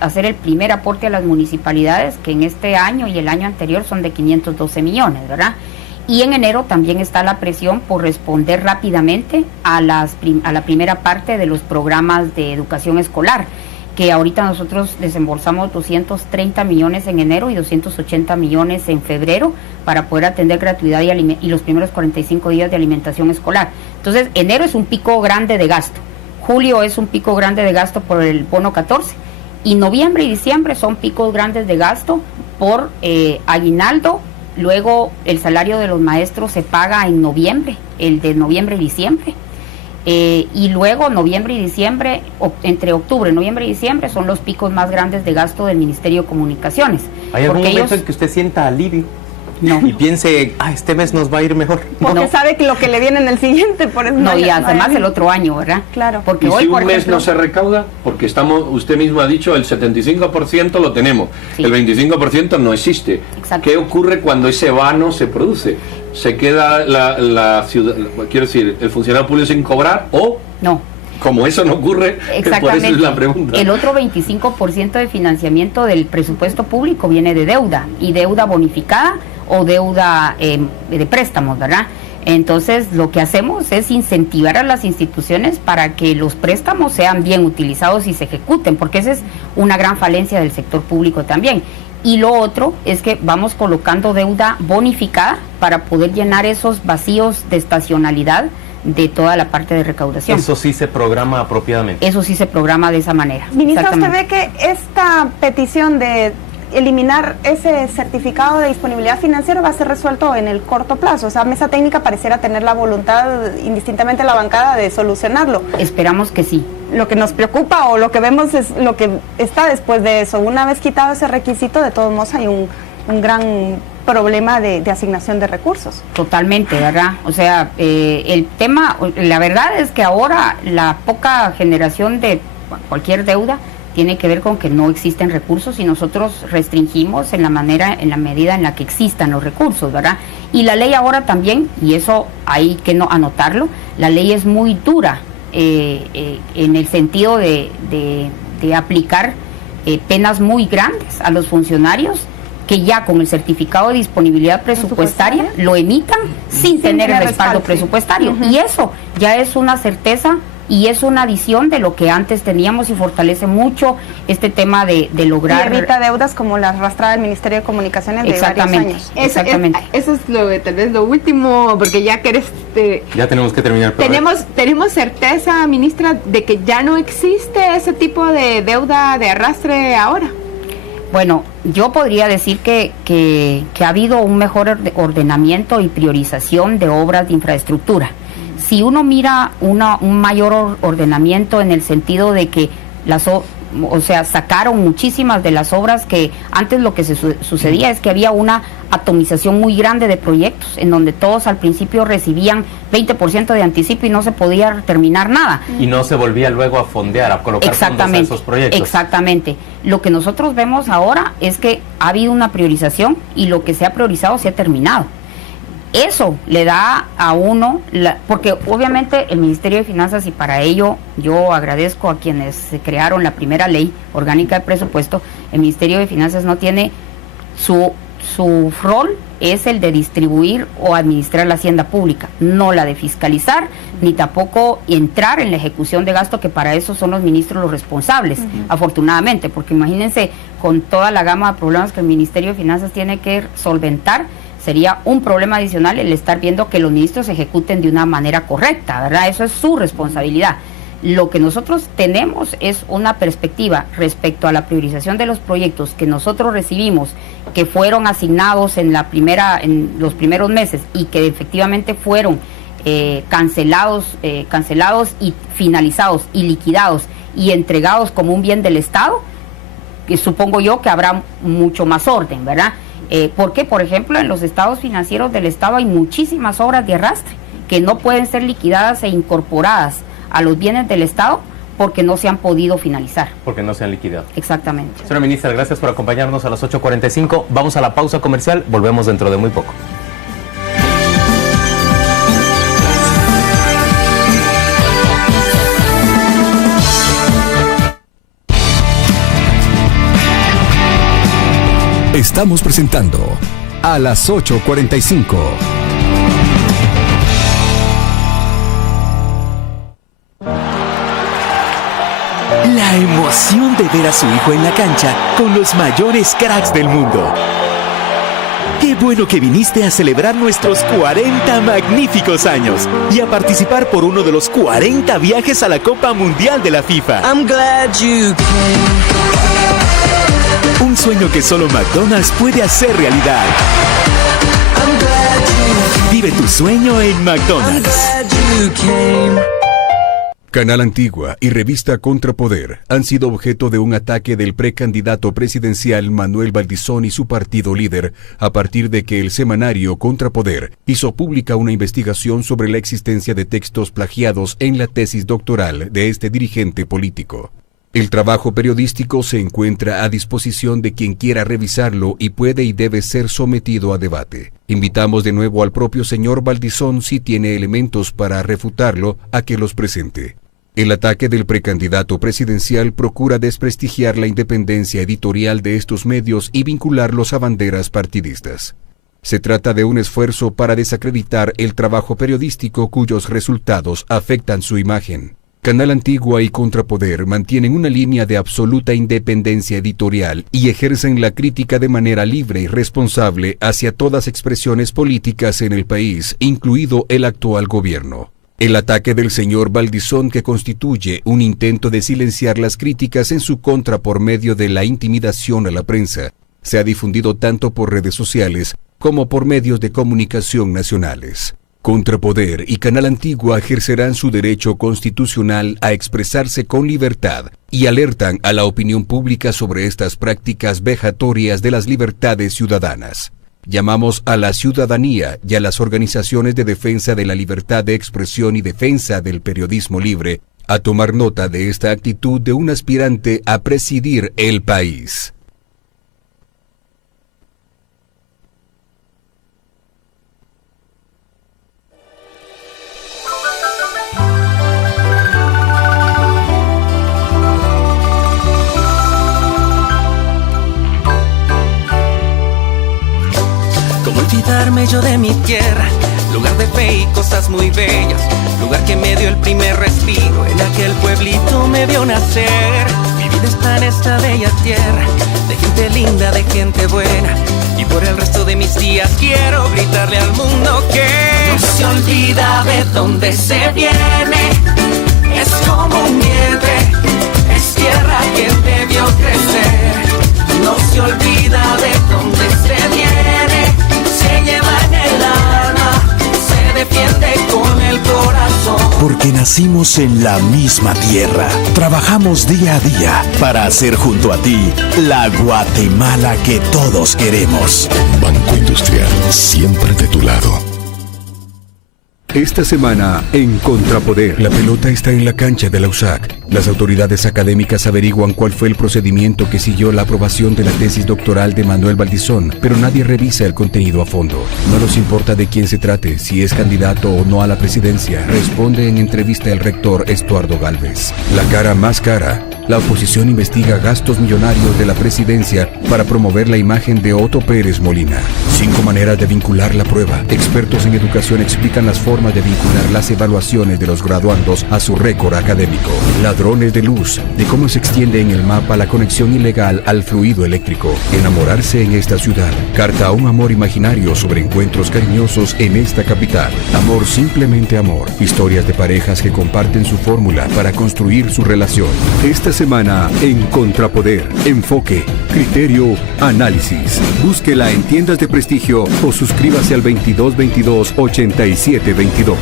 hacer el primer aporte a las municipalidades, que en este año y el año anterior son de 512 millones, ¿verdad? Y en enero también está la presión por responder rápidamente a la primera parte de los programas de educación escolar, que ahorita nosotros desembolsamos 230 millones en enero y 280 millones en febrero para poder atender gratuidad y los primeros 45 días de alimentación escolar. Entonces, enero es un pico grande de gasto, julio es un pico grande de gasto por el bono 14 y noviembre y diciembre son picos grandes de gasto por aguinaldo. Luego el salario de los maestros se paga en noviembre, el de noviembre y diciembre. Y luego noviembre y diciembre, entre octubre, noviembre y diciembre son los picos más grandes de gasto del Ministerio de Comunicaciones. ¿Hay algún momento en que usted sienta alivio? No. Y piense, este mes nos va a ir mejor. Porque sabe que lo que le viene en el siguiente, por eso y además el otro año, ¿verdad? Claro. Porque ¿y hoy, si un mes no se recauda? Porque usted mismo ha dicido, el 75% lo tenemos, sí. El 25% no existe. Exacto. ¿Qué ocurre cuando ese vano se produce? ¿Se queda la ciudad, quiero decir, el funcionario público sin cobrar o...? No. Como eso no ocurre, por eso es la pregunta. El otro 25% de financiamiento del presupuesto público viene de deuda, y deuda bonificada o deuda de préstamos, ¿verdad? Entonces, lo que hacemos es incentivar a las instituciones para que los préstamos sean bien utilizados y se ejecuten, porque esa es una gran falencia del sector público también. Y lo otro es que vamos colocando deuda bonificada para poder llenar esos vacíos de estacionalidad de toda la parte de recaudación. Eso sí se programa apropiadamente. Eso sí se programa de esa manera. Ministra, ¿usted ve que esta petición de eliminar ese certificado de disponibilidad financiera va a ser resuelto en el corto plazo? O sea, Mesa Técnica pareciera tener la voluntad, indistintamente la bancada, de solucionarlo. Esperamos que sí. Lo que nos preocupa o lo que vemos es lo que está después de eso. Una vez quitado ese requisito, de todos modos hay un gran problema de asignación de recursos. Totalmente, ¿verdad? O sea, el tema, la verdad es que ahora la poca generación de cualquier deuda tiene que ver con que no existen recursos y nosotros restringimos en la medida en la que existan los recursos, ¿verdad? Y la ley ahora también, y eso hay que anotarlo, la ley es muy dura en el sentido de aplicar penas muy grandes a los funcionarios que ya con el certificado de disponibilidad presupuestaria lo emitan sin tener el respaldo presupuestario. Y eso ya es una certeza y es una adición de lo que antes teníamos y fortalece mucho este tema de lograr... Y evita deudas como la arrastrada del Ministerio de Comunicaciones de varios años. Exactamente. Eso es tal vez lo último, porque ya que ya tenemos que terminar. Tenemos certeza, ministra, de que ya no existe ese tipo de deuda de arrastre ahora. Bueno, yo podría decir que ha habido un mejor ordenamiento y priorización de obras de infraestructura. Si uno mira un mayor ordenamiento en el sentido de que sacaron muchísimas de las obras, que antes lo que sucedía es que había una atomización muy grande de proyectos en donde todos al principio recibían 20% de anticipo y no se podía terminar nada. Y no se volvía luego a fondear, a colocar fondos a esos proyectos. Exactamente. Lo que nosotros vemos ahora es que ha habido una priorización y lo que se ha priorizado se ha terminado. Eso le da a uno, porque obviamente el Ministerio de Finanzas, y para ello yo agradezco a quienes crearon la primera ley orgánica de presupuesto, el Ministerio de Finanzas no tiene su rol es el de distribuir o administrar la hacienda pública, no la de fiscalizar, ni tampoco entrar en la ejecución de gasto, que para eso son los ministros los responsables, afortunadamente, porque imagínense con toda la gama de problemas que el Ministerio de Finanzas tiene que solventar, sería un problema adicional el estar viendo que los ministros ejecuten de una manera correcta, ¿verdad? Eso es su responsabilidad. Lo que nosotros tenemos es una perspectiva respecto a la priorización de los proyectos que nosotros recibimos, que fueron asignados en los primeros meses y que efectivamente fueron cancelados y finalizados y liquidados y entregados como un bien del Estado, que supongo yo que habrá mucho más orden, ¿verdad? Porque, por ejemplo, en los estados financieros del Estado hay muchísimas obras de arrastre que no pueden ser liquidadas e incorporadas a los bienes del Estado porque no se han podido finalizar. Porque no se han liquidado. Exactamente. Señora ministra, gracias por acompañarnos a las 8:45. Vamos a la pausa comercial, volvemos dentro de muy poco. Estamos presentando a las 8:45. La emoción de ver a su hijo en la cancha con los mayores cracks del mundo. Qué bueno que viniste a celebrar nuestros 40 magníficos años y a participar por uno de los 40 viajes a la Copa Mundial de la FIFA. I'm glad you came. Un sueño que solo McDonald's puede hacer realidad. Vive tu sueño en McDonald's. Canal Antigua y revista Contrapoder han sido objeto de un ataque del precandidato presidencial Manuel Valdizón y su partido líder, a partir de que el semanario Contrapoder hizo pública una investigación sobre la existencia de textos plagiados en la tesis doctoral de este dirigente político. El trabajo periodístico se encuentra a disposición de quien quiera revisarlo y puede y debe ser sometido a debate. Invitamos de nuevo al propio señor Valdizón, si tiene elementos para refutarlo, a que los presente. El ataque del precandidato presidencial procura desprestigiar la independencia editorial de estos medios y vincularlos a banderas partidistas. Se trata de un esfuerzo para desacreditar el trabajo periodístico cuyos resultados afectan su imagen. Canal Antigua y Contrapoder mantienen una línea de absoluta independencia editorial y ejercen la crítica de manera libre y responsable hacia todas expresiones políticas en el país, incluido el actual gobierno. El ataque del señor Valdizón, que constituye un intento de silenciar las críticas en su contra por medio de la intimidación a la prensa, se ha difundido tanto por redes sociales como por medios de comunicación nacionales. Contrapoder y Canal Antigua ejercerán su derecho constitucional a expresarse con libertad y alertan a la opinión pública sobre estas prácticas vejatorias de las libertades ciudadanas. Llamamos a la ciudadanía y a las organizaciones de defensa de la libertad de expresión y defensa del periodismo libre a tomar nota de esta actitud de un aspirante a presidir el país. Olvidarme yo de mi tierra, lugar de fe y cosas muy bellas, lugar que me dio el primer respiro, en aquel pueblito me vio nacer. Mi vida está en esta bella tierra, de gente linda, de gente buena, y por el resto de mis días quiero gritarle al mundo que no se olvida de dónde se viene, es como un vientre, es tierra que te vio crecer. no se olvida de dónde se viene, se lleva en el alma, se defiende con el corazón. Porque nacimos en la misma tierra, trabajamos día a día para hacer junto a ti la Guatemala que todos queremos. Banco Industrial, siempre de tu lado. Esta semana, en Contrapoder, la pelota está en la cancha de la USAC. Las autoridades académicas averiguan cuál fue el procedimiento que siguió la aprobación de la tesis doctoral de Manuel Valdizón, pero nadie revisa el contenido a fondo. No nos importa de quién se trate, si es candidato o no a la presidencia, responde en entrevista el rector Estuardo Gálvez. La cara más cara. La oposición investiga gastos millonarios de la presidencia para promover la imagen de Otto Pérez Molina. 5 maneras de vincular la prueba. Expertos en educación explican las formas de vincular las evaluaciones de los graduandos a su récord académico. Ladrones de luz, de cómo se extiende en el mapa la conexión ilegal al fluido eléctrico. Enamorarse en esta ciudad. Carta a un amor imaginario sobre encuentros cariñosos en esta capital. Amor, simplemente amor. Historias de parejas que comparten su fórmula para construir su relación. Esta semana en Contrapoder, enfoque, criterio, análisis. Búsquela en tiendas de prestigio o suscríbase al 2222 8722.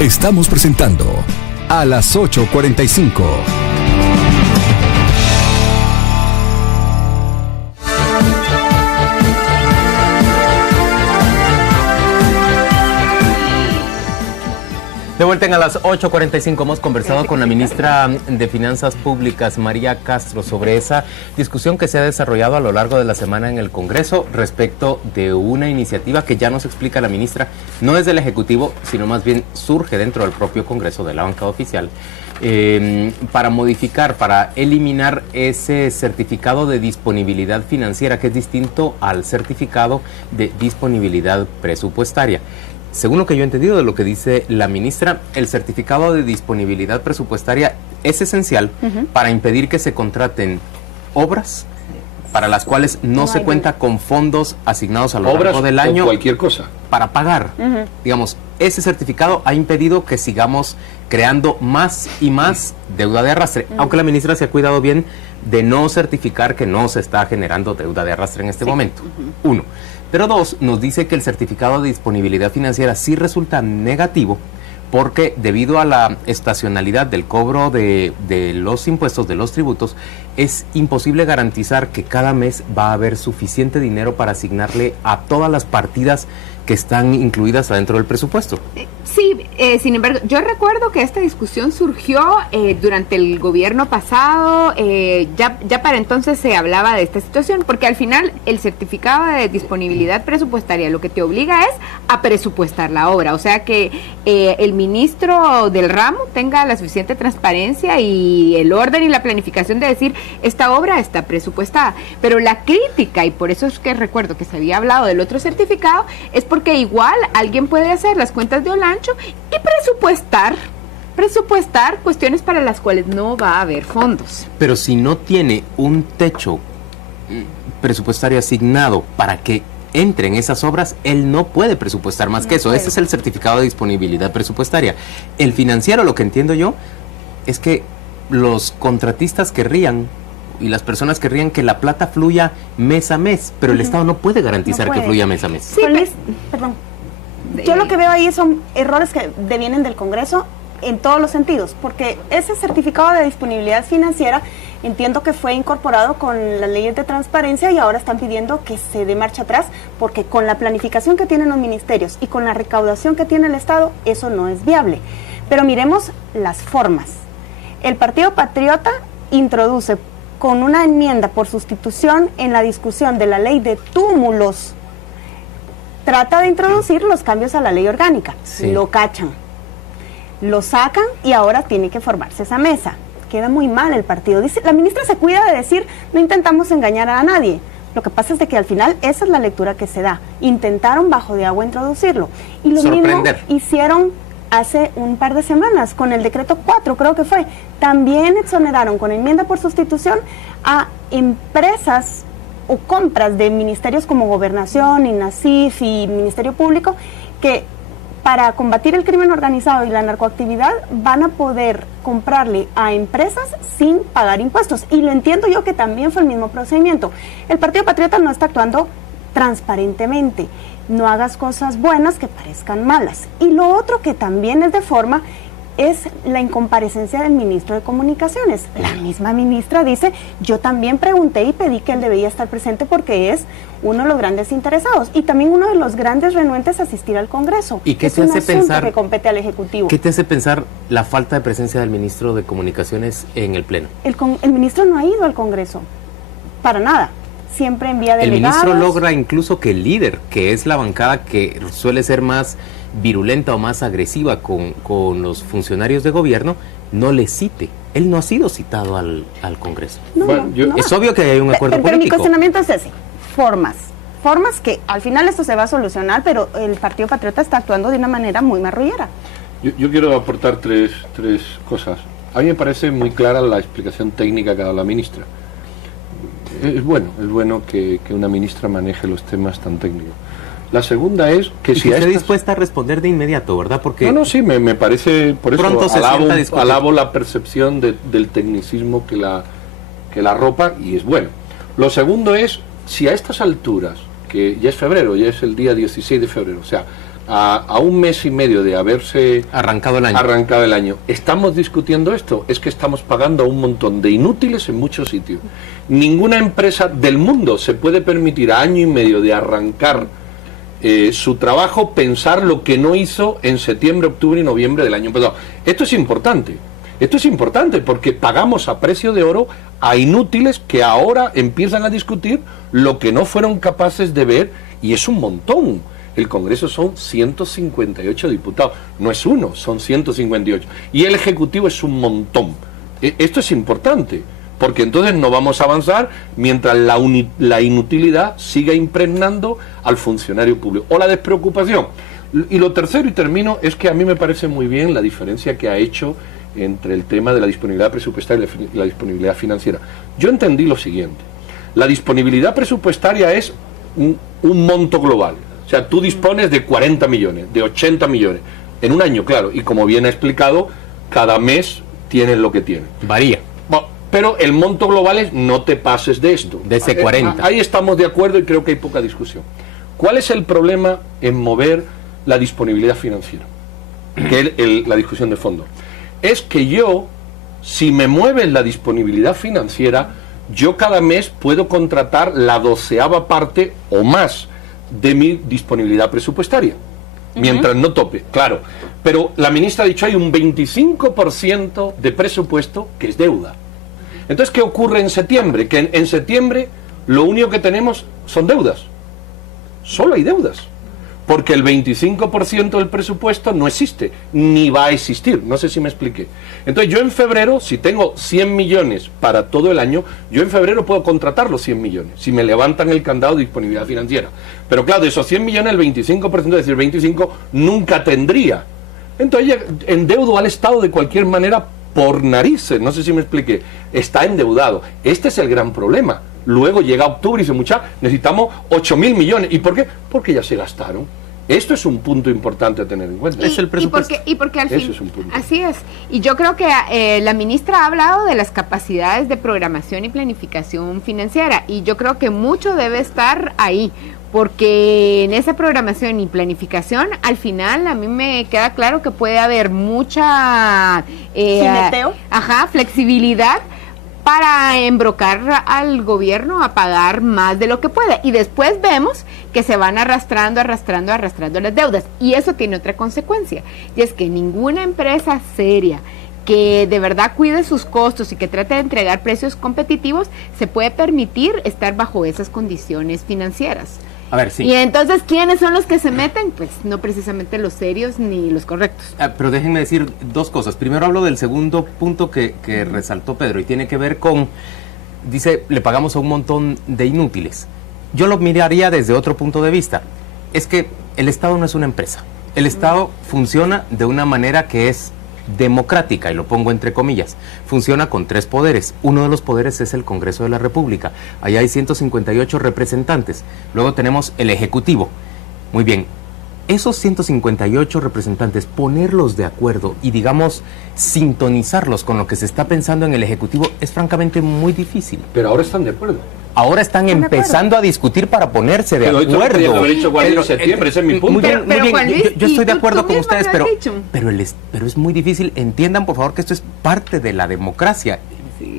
Estamos presentando a las 8:45. De vuelta a las 8:45 hemos conversado con la ministra de Finanzas Públicas, María Castro, sobre esa discusión que se ha desarrollado a lo largo de la semana en el Congreso respecto de una iniciativa que ya nos explica la ministra, no es del Ejecutivo, sino más bien surge dentro del propio Congreso, de la bancada oficial, para modificar, para eliminar ese certificado de disponibilidad financiera que es distinto al certificado de disponibilidad presupuestaria. Según lo que yo he entendido de lo que dice la ministra, el certificado de disponibilidad presupuestaria es esencial para impedir que se contraten obras para las cuales no se cuenta con fondos asignados a lo largo del año. O cualquier cosa. Para pagar. Digamos, ese certificado ha impedido que sigamos creando más y más deuda de arrastre, aunque la ministra se ha cuidado bien de no certificar que no se está generando deuda de arrastre en este momento. 1. Pero 2, nos dice que el certificado de disponibilidad financiera sí resulta negativo porque debido a la estacionalidad del cobro de los impuestos, de los tributos, es imposible garantizar que cada mes va a haber suficiente dinero para asignarle a todas las partidas que están incluidas adentro del presupuesto. Sí, sin embargo, yo recuerdo que esta discusión surgió durante el gobierno pasado, ya para entonces se hablaba de esta situación, porque al final el certificado de disponibilidad presupuestaria lo que te obliga es a presupuestar la obra, o sea que el ministro del ramo tenga la suficiente transparencia y el orden y la planificación de decir, esta obra está presupuestada, pero la crítica, y por eso es que recuerdo que se había hablado del otro certificado, es porque igual alguien puede hacer las cuentas de Olancho y presupuestar cuestiones para las cuales no va a haber fondos. Pero si no tiene un techo presupuestario asignado para que entren esas obras, él no puede presupuestar más que eso. Ese es el certificado de disponibilidad presupuestaria. El financiero, lo que entiendo yo, es que los contratistas querrían y las personas querrían que la plata fluya mes a mes, pero el Estado no puede garantizar que fluya mes a mes. Sí, perdón. Yo lo que veo ahí son errores que devienen del Congreso en todos los sentidos, porque ese certificado de disponibilidad financiera entiendo que fue incorporado con las leyes de transparencia y ahora están pidiendo que se dé marcha atrás, porque con la planificación que tienen los ministerios y con la recaudación que tiene el Estado, eso no es viable. Pero miremos las formas. El Partido Patriota introduce con una enmienda por sustitución en la discusión de la ley de túmulos, trata de introducir los cambios a la ley orgánica, lo cachan, lo sacan y ahora tiene que formarse esa mesa. Queda muy mal el partido. Dice, la ministra se cuida de decir, no intentamos engañar a nadie. Lo que pasa es de que al final esa es la lectura que se da. Intentaron bajo de agua introducirlo. Y lo mismo hicieron hace un par de semanas con el decreto 4, creo que fue. También exoneraron con enmienda por sustitución a empresas o compras de ministerios como Gobernación, INASIF y Ministerio Público que para combatir el crimen organizado y la narcoactividad van a poder comprarle a empresas sin pagar impuestos. Y lo entiendo yo que también fue el mismo procedimiento. El Partido Patriota no está actuando transparentemente. No hagas cosas buenas que parezcan malas. Y lo otro que también es de forma es la incomparecencia del ministro de Comunicaciones. La misma ministra dice, yo también pregunté y pedí que él debía estar presente porque es uno de los grandes interesados y también uno de los grandes renuentes a asistir al Congreso. ¿Y qué es te un hace asunto pensar que compete al Ejecutivo? ¿Qué te hace pensar la falta de presencia del ministro de Comunicaciones en el Pleno? El ministro no ha ido al Congreso, para nada. Siempre envía delegados. El ministro logra incluso que el líder, que es la bancada que suele ser más virulenta o más agresiva con los funcionarios de gobierno, no le cite. Él no ha sido citado al Congreso. Es obvio que hay un acuerdo político. Pero mi cuestionamiento es ese, formas que al final esto se va a solucionar, pero el Partido Patriota está actuando de una manera muy marrullera. Yo quiero aportar tres cosas. A mí me parece muy clara la explicación técnica que ha dado la ministra. Es bueno que una ministra maneje los temas tan técnicos. La segunda es que si está dispuesta a responder de inmediato, ¿verdad? Porque sí, me parece, por eso alabo la percepción del tecnicismo que la arropa, y es bueno. Lo segundo es, si a estas alturas, que ya es febrero, ya es el día 16 de febrero, o sea, a un mes y medio de haberse arrancado el año, estamos discutiendo esto, es que estamos pagando a un montón de inútiles en muchos sitios. Ninguna empresa del mundo se puede permitir a año y medio de arrancar su trabajo, pensar lo que no hizo en septiembre, octubre y noviembre del año pasado. Esto es importante porque pagamos a precio de oro a inútiles que ahora empiezan a discutir lo que no fueron capaces de ver, y es un montón. El Congreso son 158 diputados, no es uno, son 158, y el Ejecutivo es un montón. Esto es importante, porque entonces no vamos a avanzar mientras la inutilidad siga impregnando al funcionario público, o la despreocupación. Y lo tercero, y termino, es que a mí me parece muy bien la diferencia que ha hecho entre el tema de la disponibilidad presupuestaria y la disponibilidad financiera. Yo entendí lo siguiente: la disponibilidad presupuestaria es un monto global, o sea, tú dispones de 40 millones, de 80 millones, en un año, claro, y como bien ha explicado, cada mes tienes lo que tienes. Varía. Pero el monto global es no te pases de esto. De ese 40. Ahí estamos de acuerdo y creo que hay poca discusión. ¿Cuál es el problema en mover la disponibilidad financiera? Que es la discusión de fondo. Es que yo, si me mueves la disponibilidad financiera, yo cada mes puedo contratar la 12ª parte o más de mi disponibilidad presupuestaria, mientras no tope, claro. Pero la ministra ha dicho, hay un 25% de presupuesto que es deuda. Entonces, ¿qué ocurre en septiembre? Que en septiembre lo único que tenemos son deudas. Solo hay deudas. Porque el 25% del presupuesto no existe, ni va a existir. No sé si me expliqué. Entonces, yo en febrero, si tengo 100 millones para todo el año, yo en febrero puedo contratar los 100 millones, si me levantan el candado de disponibilidad financiera. Pero claro, de esos 100 millones, el 25%, es decir, 25, nunca tendría. Entonces, endeudo al Estado de cualquier manera por narices, no sé si me expliqué, está endeudado. Este es el gran problema. Luego llega octubre y dice, necesitamos 8.000 millones. ¿Y por qué? Porque ya se gastaron. Esto es un punto importante a tener en cuenta. Es el presupuesto. Y porque al fin, es un punto. Así es. Y yo creo que la ministra ha hablado de las capacidades de programación y planificación financiera. Y yo creo que mucho debe estar ahí. Porque en esa programación y planificación, al final a mí me queda claro que puede haber mucha flexibilidad para embrocar al gobierno a pagar más de lo que puede. Y después vemos que se van arrastrando las deudas. Y eso tiene otra consecuencia. Y es que ninguna empresa seria que de verdad cuide sus costos y que trate de entregar precios competitivos se puede permitir estar bajo esas condiciones financieras. A ver, sí. Y entonces, ¿quiénes son los que se meten? Pues no precisamente los serios ni los correctos. Pero déjenme decir dos cosas. Primero hablo del segundo punto que resaltó Pedro y tiene que ver con, dice, le pagamos a un montón de inútiles. Yo lo miraría desde otro punto de vista. Es que el Estado no es una empresa. El Estado funciona de una manera que es democrática, y lo pongo entre comillas. Funciona con 3 poderes. Uno de los poderes es el Congreso de la República. Allá hay 158 representantes. Luego tenemos el Ejecutivo. Muy bien. esos 158 representantes, ponerlos de acuerdo y, digamos, sintonizarlos con lo que se está pensando en el Ejecutivo es francamente muy difícil. Pero ahora están de acuerdo. Ahora están empezando a discutir para ponerse de acuerdo. Pero haber dicho en septiembre, ese es mi punto. Muy bien, Juan Luis, yo estoy de acuerdo con ustedes, pero es muy difícil. Entiendan, por favor, que esto es parte de la democracia.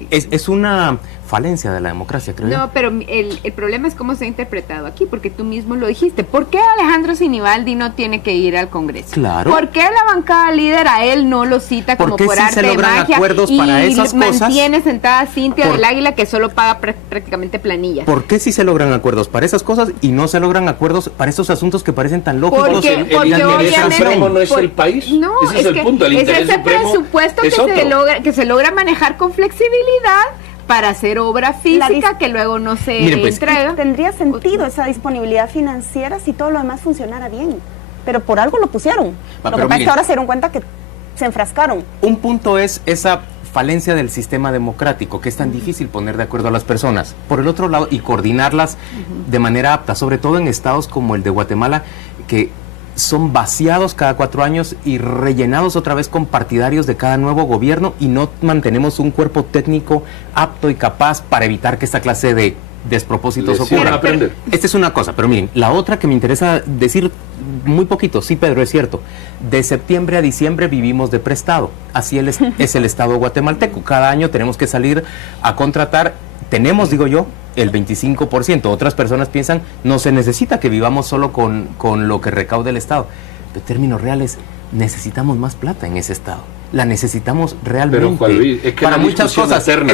Es una falencia de la democracia, creo yo. No, pero el problema es cómo se ha interpretado aquí, porque tú mismo lo dijiste. ¿Por qué Alejandro Sinibaldi no tiene que ir al Congreso? Claro. ¿Por qué la bancada líder a él no lo cita como por arte de magia acuerdos para esas cosas? Mantiene sentada Cintia del Águila, que solo paga prácticamente planillas? ¿Por qué sí se logran acuerdos para esas cosas y no se logran acuerdos para esos asuntos que parecen tan lógicos? Porque el interés supremo no es el país. No, ese es el punto. El interés ese supremo presupuesto que se logra manejar con flexibilidad para hacer obra física que luego no se entrega. Tendría sentido esa disponibilidad financiera si todo lo demás funcionara bien, pero por algo lo pusieron. Lo que pasa es que ahora se dieron cuenta que se enfrascaron. Un punto es esa falencia del sistema democrático, que es tan difícil poner de acuerdo a las personas. Por el otro lado, y coordinarlas de manera apta, sobre todo en estados como el de Guatemala, que son vaciados cada 4 años y rellenados otra vez con partidarios de cada nuevo gobierno, y no mantenemos un cuerpo técnico apto y capaz para evitar que esta clase de despropósitos ocurran. Esta es una cosa, pero miren, la otra que me interesa decir muy poquito, sí, Pedro, es cierto, de septiembre a diciembre vivimos de prestado, así es el Estado guatemalteco. Cada año tenemos que salir a contratar, tenemos, digo yo, el 25%. Otras personas piensan, no se necesita que vivamos solo con lo que recaude el Estado. En términos reales, necesitamos más plata en ese Estado. La necesitamos realmente. Pero, Juan Luis, es que para muchas cosas eterna.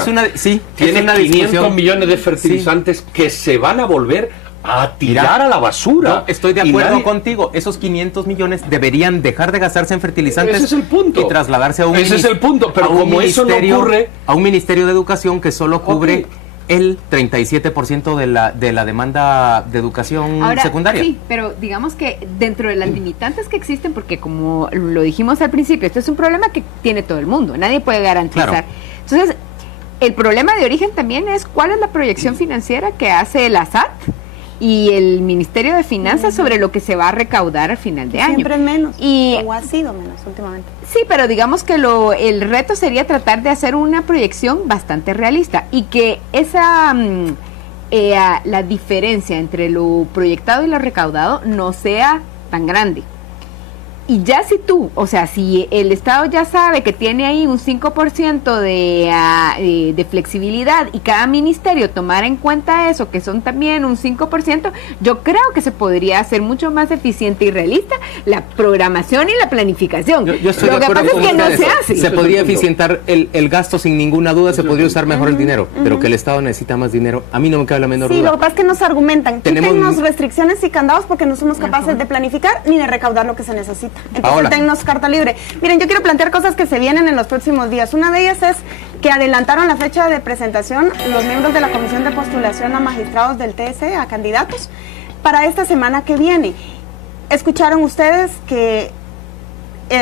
Tiene 500 millones de fertilizantes que se van a volver a tirar a la basura. No, estoy de acuerdo contigo. Esos 500 millones deberían dejar de gastarse en fertilizantes. Ese es el punto. Y trasladarse a un Ese es el punto, pero como eso no ocurre, a un Ministerio de Educación que solo cubre el 37% de la demanda de educación secundaria. Sí, pero digamos que dentro de las limitantes que existen, porque como lo dijimos al principio, esto es un problema que tiene todo el mundo, nadie puede garantizar. Claro. Entonces, el problema de origen también es cuál es la proyección financiera que hace la SAT y el Ministerio de Finanzas sobre lo que se va a recaudar al final de año. Siempre menos, o ha sido menos últimamente. Sí, pero digamos que el reto sería tratar de hacer una proyección bastante realista y que esa la diferencia entre lo proyectado y lo recaudado no sea tan grande. Y ya si si el Estado ya sabe que tiene ahí un 5% de flexibilidad y cada ministerio tomara en cuenta eso, que son también un 5%, yo creo que se podría hacer mucho más eficiente y realista la programación y la planificación. Yo estoy Lo de que acuerdo pasa es que con no ustedes. se hace. Se podría eficientar el gasto sin ninguna duda, se podría usar mejor el dinero, pero que el Estado necesita más dinero, a mí no me cabe la menor duda. Sí, lo que pasa es que nos argumentan, quítennos restricciones y candados porque no somos capaces de planificar ni de recaudar lo que se necesita. Entonces tennos carta libre. Miren, yo quiero plantear cosas que se vienen en los próximos días. Una de ellas es que adelantaron la fecha de presentación los miembros de la Comisión de Postulación a Magistrados del TSE, a candidatos, para esta semana que viene. Escucharon ustedes que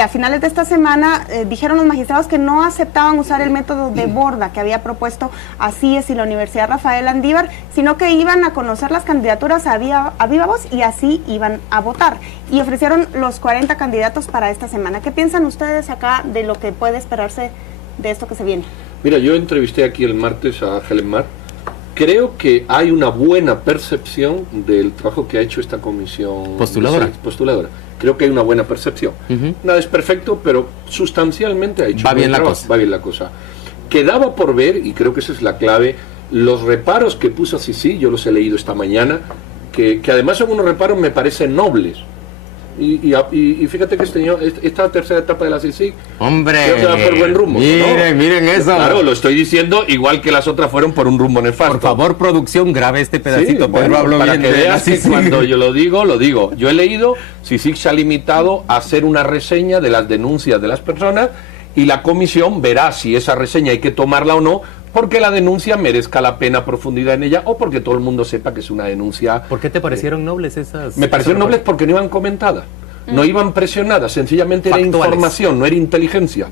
a finales de esta semana dijeron los magistrados que no aceptaban usar el método de borda que había propuesto CIES y la Universidad Rafael Andívar, sino que iban a conocer las candidaturas a viva voz y así iban a votar. Y ofrecieron los 40 candidatos para esta semana. ¿Qué piensan ustedes acá de lo que puede esperarse de esto que se viene? Mira, yo entrevisté aquí el martes a Helen Mar. Creo que hay una buena percepción del trabajo que ha hecho esta comisión postuladora. Creo que hay una buena percepción. Nada es perfecto, pero sustancialmente ha hecho va bien la cosa. Quedaba por ver, y creo que esa es la clave, los reparos que puso CICIG, yo los he leído esta mañana, que además son unos reparos me parecen nobles. Y fíjate que esta tercera etapa de la CICIG, hombre, creo que va por buen rumbo. Miren eso. Claro, lo estoy diciendo, igual que las otras fueron por un rumbo nefasto. Por favor, producción, grabe este pedacito. Sí, Pedro habló para bien que veas que cuando yo lo digo. Yo he leído, CICIG se ha limitado a hacer una reseña de las denuncias de las personas y la comisión verá si esa reseña hay que tomarla o no, porque la denuncia merezca la pena profundidad en ella o porque todo el mundo sepa que es una denuncia. ¿Por qué te parecieron nobles esas? Me parecieron nobles porque no iban comentadas, no iban presionadas, sencillamente factuales. Era información, no era inteligencia.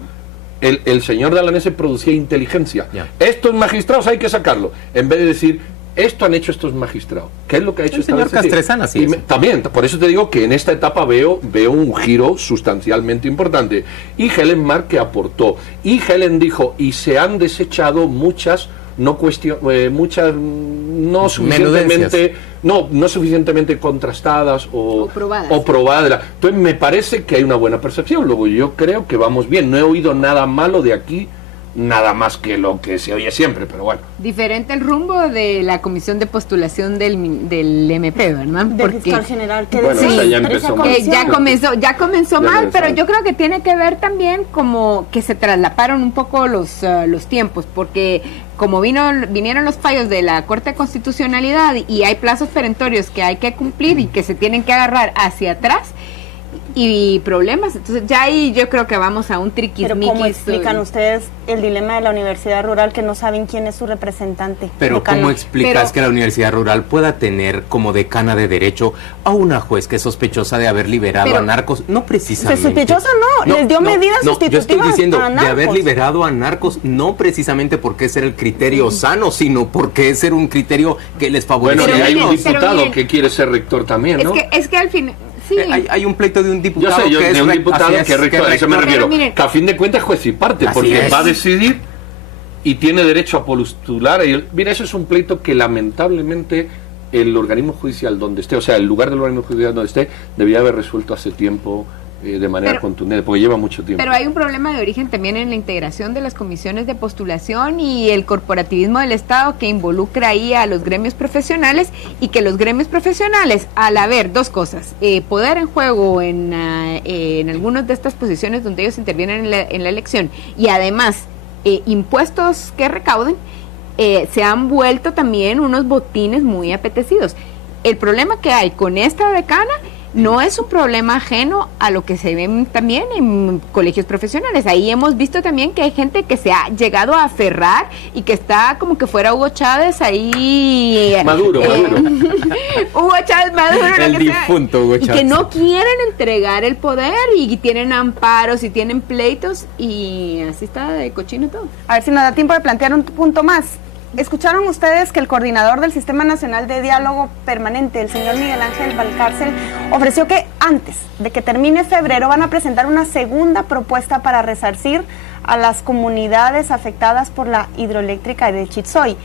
El señor Dalanese producía inteligencia. Estos magistrados hay que sacarlo, en vez de decir Esto han hecho estos magistrados. ¿Qué es lo que ha hecho el señor Castresana? Sí, también, por eso te digo que en esta etapa veo un giro sustancialmente importante. Y Helen Mar que aportó. Y Helen dijo, y se han desechado muchas no suficientemente contrastadas o probadas. Entonces me parece que hay una buena percepción. Luego yo creo que vamos bien. No he oído nada malo de aquí, nada más que lo que se oye siempre, pero bueno. Diferente el rumbo de la comisión de postulación del MP, ¿verdad? Del fiscal general. Que bueno, sí, ya empezó mal. Ya comenzó mal, pero yo creo que tiene que ver también como que se traslaparon un poco los tiempos, porque como vinieron los fallos de la Corte de Constitucionalidad y hay plazos perentorios que hay que cumplir y que se tienen que agarrar hacia atrás, y problemas, entonces ya ahí yo creo que vamos a un triquismiquis. Pero ¿cómo explican ustedes el dilema de la universidad rural que no saben quién es su representante? Pero decano? ¿cómo explicas que la universidad rural pueda tener como decana de derecho a una juez que es sospechosa de haber liberado a narcos? No precisamente. ¿Sospechosa no? Les dio medidas sustitutivas. Yo estoy diciendo a narcos. de haber liberado a narcos, no precisamente porque es el criterio sano, sino porque es ser un criterio que les favorece. Bueno, y hay un diputado que quiere ser rector también, ¿no? Es que al fin... Sí. Hay un pleito de un diputado que es un diputado que es rector, a eso me refiero. Miren, que a fin de cuentas es juez y parte, porque va a decidir y tiene derecho a postular. Mira, eso es un pleito que lamentablemente el organismo judicial donde esté, o sea, el lugar del organismo judicial donde esté, debería haber resuelto hace tiempo de manera contundente, porque lleva mucho tiempo. Pero hay un problema de origen también en la integración de las comisiones de postulación y el corporativismo del Estado que involucra ahí a los gremios profesionales, y que los gremios profesionales, al haber dos cosas, poder en juego en algunas de estas posiciones donde ellos intervienen en la elección, y además impuestos que recauden, se han vuelto también unos botines muy apetecidos. El problema que hay con esta decana no es un problema ajeno a lo que se ve también en colegios profesionales. Ahí hemos visto también que hay gente que se ha llegado a aferrar y que está como que fuera Hugo Chávez ahí... Maduro. Hugo Chávez Maduro. El difunto Hugo Chávez. Y que no quieren entregar el poder y tienen amparos y tienen pleitos y así está de cochino todo. A ver si nos da tiempo de plantear un punto más. ¿Escucharon ustedes que el coordinador del Sistema Nacional de Diálogo Permanente, el señor Miguel Ángel Valcárcel, ofreció que antes de que termine febrero van a presentar una segunda propuesta para resarcir a las comunidades afectadas por la hidroeléctrica de Chitzoy?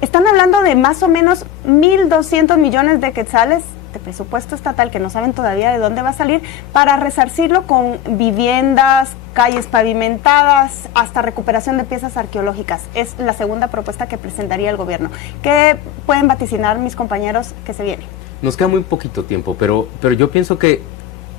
Están hablando de más o menos 1.200 millones de quetzales de presupuesto estatal, que no saben todavía de dónde va a salir, para resarcirlo con viviendas, calles pavimentadas, hasta recuperación de piezas arqueológicas. Es la segunda propuesta que presentaría el gobierno. ¿Qué pueden vaticinar mis compañeros que se viene? Nos queda muy poquito tiempo, pero yo pienso que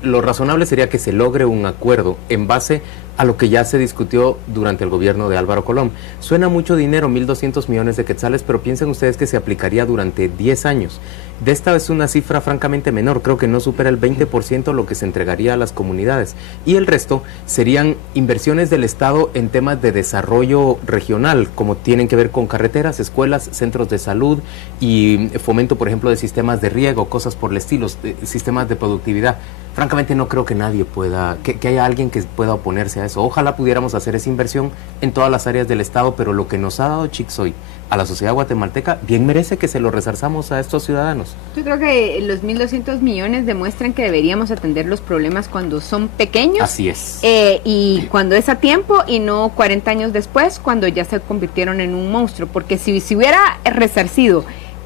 lo razonable sería que se logre un acuerdo en base a lo que ya se discutió durante el gobierno de Álvaro Colom. Suena mucho dinero, 1.200 millones de quetzales, pero piensen ustedes que se aplicaría durante 10 años. De esta es una cifra francamente menor, creo que no supera el 20% lo que se entregaría a las comunidades. Y el resto serían inversiones del Estado en temas de desarrollo regional, como tienen que ver con carreteras, escuelas, centros de salud y fomento, por ejemplo, de sistemas de riego, cosas por el estilo, sistemas de productividad. Francamente no creo que nadie pueda, que haya alguien que pueda oponerse a eso. Ojalá pudiéramos hacer esa inversión en todas las áreas del Estado, pero lo que nos ha dado Chicsoy a la sociedad guatemalteca bien merece que se lo resarzamos a estos ciudadanos. Yo creo que los 1.200 millones demuestran que deberíamos atender los problemas cuando son pequeños. Así es. Y cuando es a tiempo y no 40 años después, cuando ya se convirtieron en un monstruo. Porque si hubiera resarcido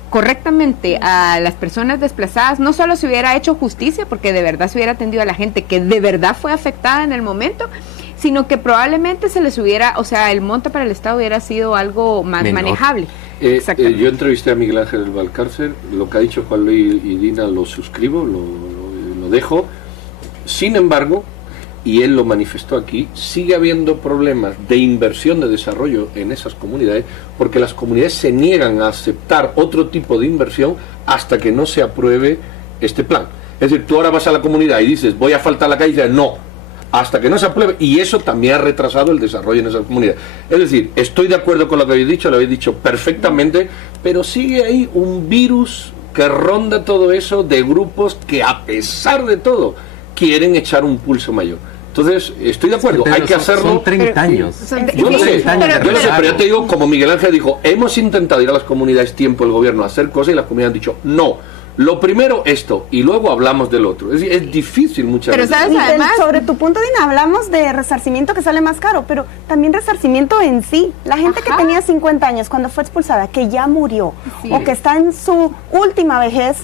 correctamente a las personas desplazadas, no solo se hubiera hecho justicia, porque de verdad se hubiera atendido a la gente que de verdad fue afectada en el momento, sino que probablemente se les hubiera, o sea, el monto para el Estado hubiera sido algo más manejable. Yo entrevisté a Miguel Ángel Valcárcel, lo que ha dicho Juan Luis y Dina lo suscribo, lo dejo. Sin embargo, y él lo manifestó aquí, sigue habiendo problemas de inversión de desarrollo en esas comunidades, porque las comunidades se niegan a aceptar otro tipo de inversión hasta que no se apruebe este plan. Es decir, tú ahora vas a la comunidad y dices, voy a faltar la calle, y dices, no, hasta que no se apruebe, y eso también ha retrasado el desarrollo en esas comunidades. Es decir, estoy de acuerdo con lo que habéis dicho, lo habéis dicho perfectamente, pero sigue ahí un virus que ronda todo eso de grupos que a pesar de todo quieren echar un pulso mayor. Entonces, estoy de acuerdo, hay que hacerlo. Son 30 años. Yo no sé, pero ya te digo, como Miguel Ángel dijo, hemos intentado ir a las comunidades tiempo el gobierno a hacer cosas y las comunidades han dicho, no. Lo primero esto, y luego hablamos del otro. Es difícil muchas veces. Pero sabes, además, sobre tu punto, Dina, hablamos de resarcimiento que sale más caro, pero también resarcimiento en sí. La gente que tenía 50 años cuando fue expulsada, que ya murió, o que está en su última vejez,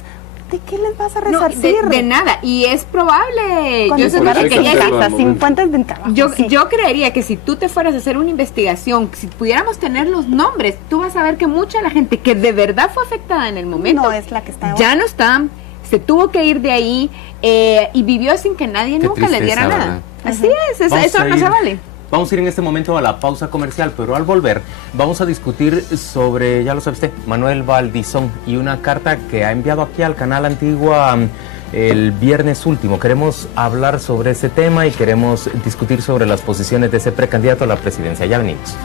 ¿de qué les vas a resarcir? No, de nada, y es probable. Yo sé que quería hasta 50 de trabajo. Yo creería que si tú te fueras a hacer una investigación, si pudiéramos tener los nombres, tú vas a ver que mucha de la gente que de verdad fue afectada en el momento, no es la que está ya no está, se tuvo que ir de ahí y vivió sin que nadie nunca le diera nada. ¿Verdad? Así es, eso no se vale. Vamos a ir en este momento a la pausa comercial, pero al volver vamos a discutir sobre, ya lo sabe usted, Manuel Valdizón y una carta que ha enviado aquí al canal Antigua el viernes último. Queremos hablar sobre ese tema y queremos discutir sobre las posiciones de ese precandidato a la presidencia. Ya venimos.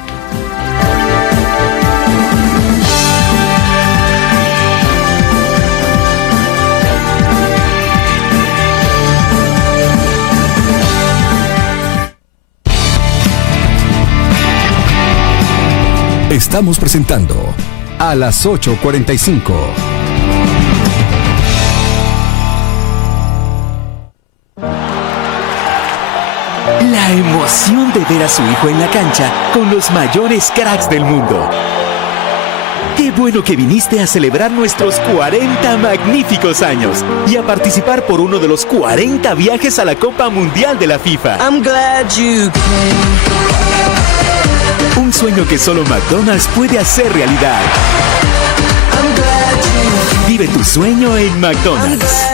Estamos presentando a las 8:45. La emoción de ver a su hijo en la cancha con los mayores cracks del mundo. Qué bueno que viniste a celebrar nuestros 40 magníficos años y a participar por uno de los 40 viajes a la Copa Mundial de la FIFA. I'm glad you came. Un sueño que solo McDonald's puede hacer realidad. Vive tu sueño en McDonald's.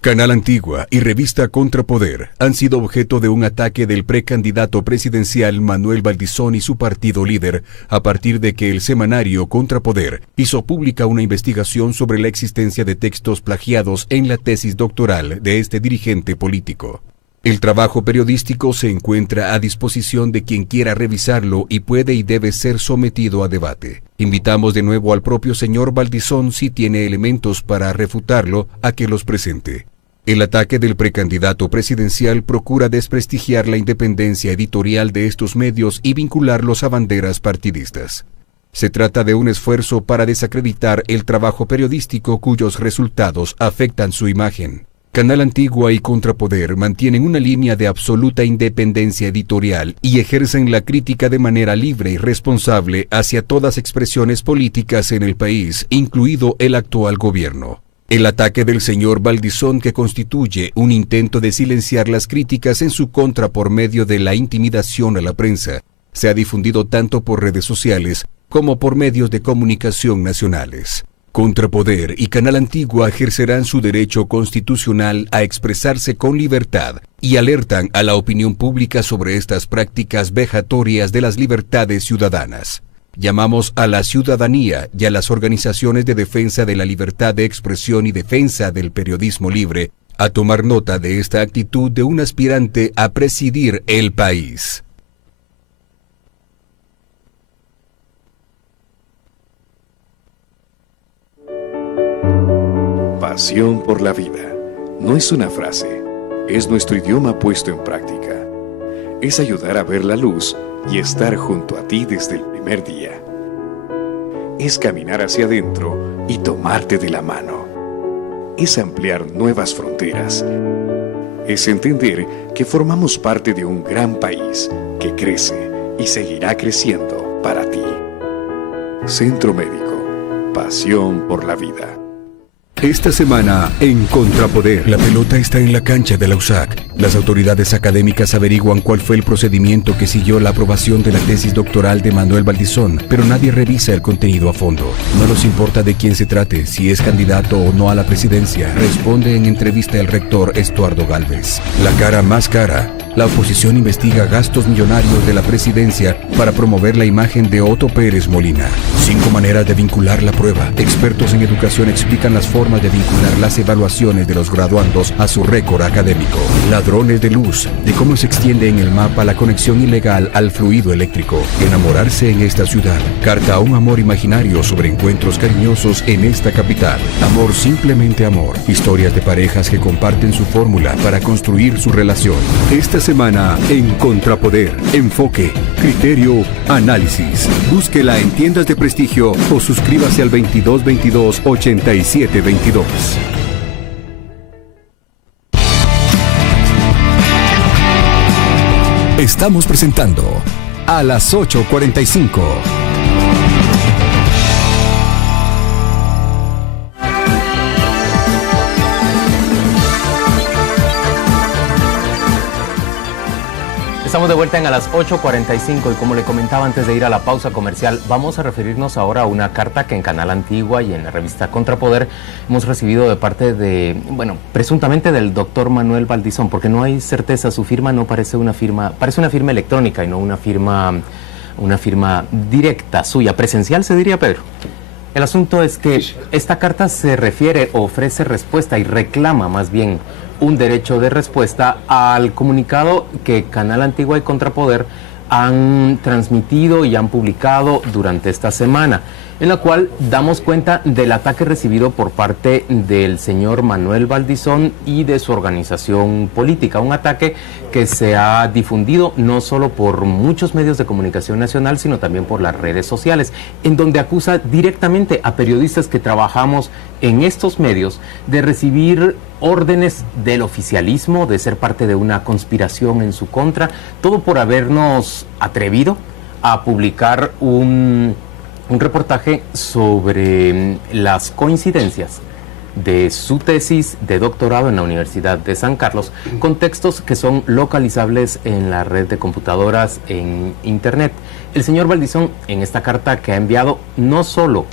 Canal Antigua y revista Contrapoder han sido objeto de un ataque del precandidato presidencial Manuel Valdizón y su partido líder a partir de que el semanario Contrapoder hizo pública una investigación sobre la existencia de textos plagiados en la tesis doctoral de este dirigente político. El trabajo periodístico se encuentra a disposición de quien quiera revisarlo y puede y debe ser sometido a debate. Invitamos de nuevo al propio señor Valdizón, si tiene elementos para refutarlo, a que los presente. El ataque del precandidato presidencial procura desprestigiar la independencia editorial de estos medios y vincularlos a banderas partidistas. Se trata de un esfuerzo para desacreditar el trabajo periodístico cuyos resultados afectan su imagen. Canal Antigua y Contrapoder mantienen una línea de absoluta independencia editorial y ejercen la crítica de manera libre y responsable hacia todas expresiones políticas en el país, incluido el actual gobierno. El ataque del señor Valdizón, que constituye un intento de silenciar las críticas en su contra por medio de la intimidación a la prensa, se ha difundido tanto por redes sociales como por medios de comunicación nacionales. Contrapoder y Canal Antigua ejercerán su derecho constitucional a expresarse con libertad y alertan a la opinión pública sobre estas prácticas vejatorias de las libertades ciudadanas. Llamamos a la ciudadanía y a las organizaciones de defensa de la libertad de expresión y defensa del periodismo libre a tomar nota de esta actitud de un aspirante a presidir el país. Pasión por la vida no es una frase, es nuestro idioma puesto en práctica. Es ayudar a ver la luz y estar junto a ti desde el primer día. Es caminar hacia adentro y tomarte de la mano. Es ampliar nuevas fronteras. Es entender que formamos parte de un gran país que crece y seguirá creciendo para ti. Centro Médico, pasión por la vida. Esta semana, en Contrapoder, la pelota está en la cancha de la USAC. Las autoridades académicas averiguan cuál fue el procedimiento que siguió la aprobación de la tesis doctoral de Manuel Valdizón, pero nadie revisa el contenido a fondo. No nos importa de quién se trate, si es candidato o no a la presidencia, responde en entrevista el rector Estuardo Gálvez. La cara más cara La oposición investiga gastos millonarios de la presidencia para promover la imagen de Otto Pérez Molina. 5 maneras de vincular la prueba. Expertos en educación explican las formas de vincular las evaluaciones de los graduandos a su récord académico. Ladrones de luz, de cómo se extiende en el mapa la conexión ilegal al fluido eléctrico. Enamorarse en esta ciudad. Carta a un amor imaginario sobre encuentros cariñosos en esta capital. Amor, simplemente amor. Historias de parejas que comparten su fórmula para construir su relación. Esta semana en Contrapoder, enfoque, criterio, análisis. Búsquela en tiendas de prestigio o suscríbase al 2222 8722. Estamos presentando a las 8:45. Estamos de vuelta en a las 8:45 y como le comentaba antes de ir a la pausa comercial, vamos a referirnos ahora a una carta que en Canal Antigua y en la revista Contrapoder hemos recibido de parte de, presuntamente del doctor Manuel Valdizón, porque no hay certeza, su firma no parece una firma, parece una firma electrónica y no una firma directa suya, presencial se diría, Pedro. El asunto es que esta carta se refiere, ofrece respuesta y reclama más bien un derecho de respuesta al comunicado que Canal Antigua y Contrapoder han transmitido y han publicado durante esta semana, en la cual damos cuenta del ataque recibido por parte del señor Manuel Valdizón y de su organización política, un ataque que se ha difundido no solo por muchos medios de comunicación nacional, sino también por las redes sociales, en donde acusa directamente a periodistas que trabajamos en estos medios de recibir órdenes del oficialismo, de ser parte de una conspiración en su contra, todo por habernos atrevido a publicar un reportaje sobre las coincidencias de su tesis de doctorado en la Universidad de San Carlos, con textos que son localizables en la red de computadoras en Internet. El señor Valdizón, en esta carta que ha enviado, no solo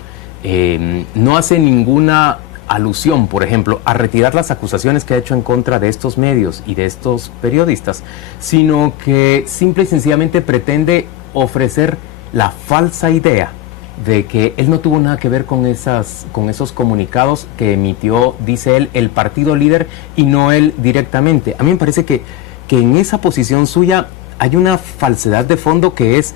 no hace ninguna alusión, por ejemplo, a retirar las acusaciones que ha hecho en contra de estos medios y de estos periodistas, sino que simple y sencillamente pretende ofrecer la falsa idea de que él no tuvo nada que ver con esos comunicados que emitió, dice él, el partido líder y no él directamente. A mí me parece que en esa posición suya hay una falsedad de fondo que es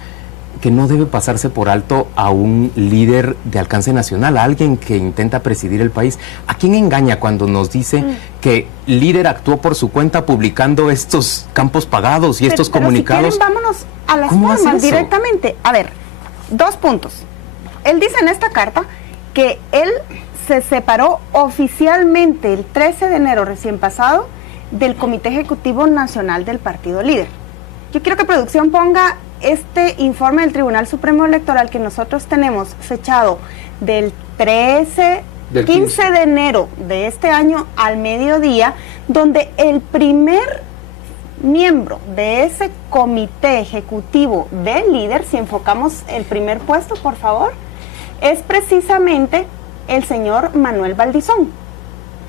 que no debe pasarse por alto a un líder de alcance nacional, a alguien que intenta presidir el país. ¿A quién engaña cuando nos dice que líder actuó por su cuenta publicando estos campos pagados y estos comunicados? Si quieren, vámonos a las formas directamente. A ver, 2 puntos. Él dice en esta carta que él se separó oficialmente el 13 de enero recién pasado del Comité Ejecutivo Nacional del Partido Líder. Yo quiero que producción ponga este informe del Tribunal Supremo Electoral que nosotros tenemos fechado del 15 de enero de este año al mediodía, donde el primer miembro de ese comité ejecutivo del líder, si enfocamos el primer puesto, por favor, es precisamente el señor Manuel Valdizón.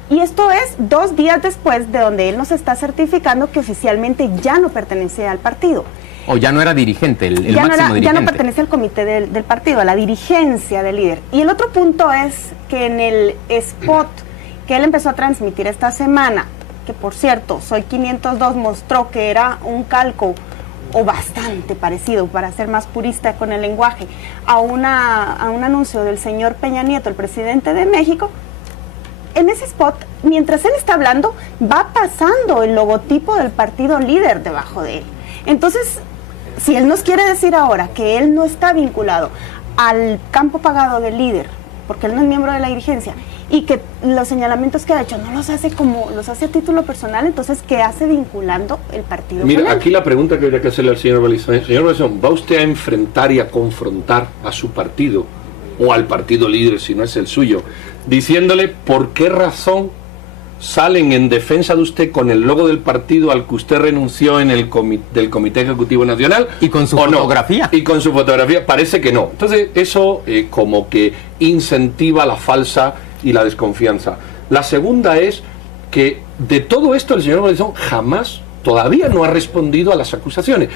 Y esto es 2 días después de donde él nos está certificando que oficialmente ya no pertenece al partido. O ya no era dirigente, el máximo dirigente. Ya no pertenece al comité del partido, a la dirigencia del líder. Y el otro punto es que en el spot que él empezó a transmitir esta semana, que por cierto, Soy 502 mostró que era un calco o bastante parecido, para ser más purista con el lenguaje, a un anuncio del señor Peña Nieto, el presidente de México. En ese spot, mientras él está hablando, va pasando el logotipo del partido líder debajo de él. Entonces, si él nos quiere decir ahora que él no está vinculado al campo pagado del líder, porque él no es miembro de la dirigencia, y que los señalamientos que ha hecho no los hace a título personal, entonces ¿qué hace vinculando el partido? Mira, aquí la pregunta que habría que hacerle al señor Valdizón. Señor Valdizón, ¿va usted a enfrentar y a confrontar a su partido o al partido líder, si no es el suyo, diciéndole por qué razón salen en defensa de usted con el logo del partido al que usted renunció en el del Comité Ejecutivo Nacional? ¿Y con su fotografía? No? Y con su fotografía, parece que no. Entonces eso como que incentiva la falsa y la desconfianza. La segunda es que de todo esto el señor Valdizón jamás todavía no ha respondido a las acusaciones.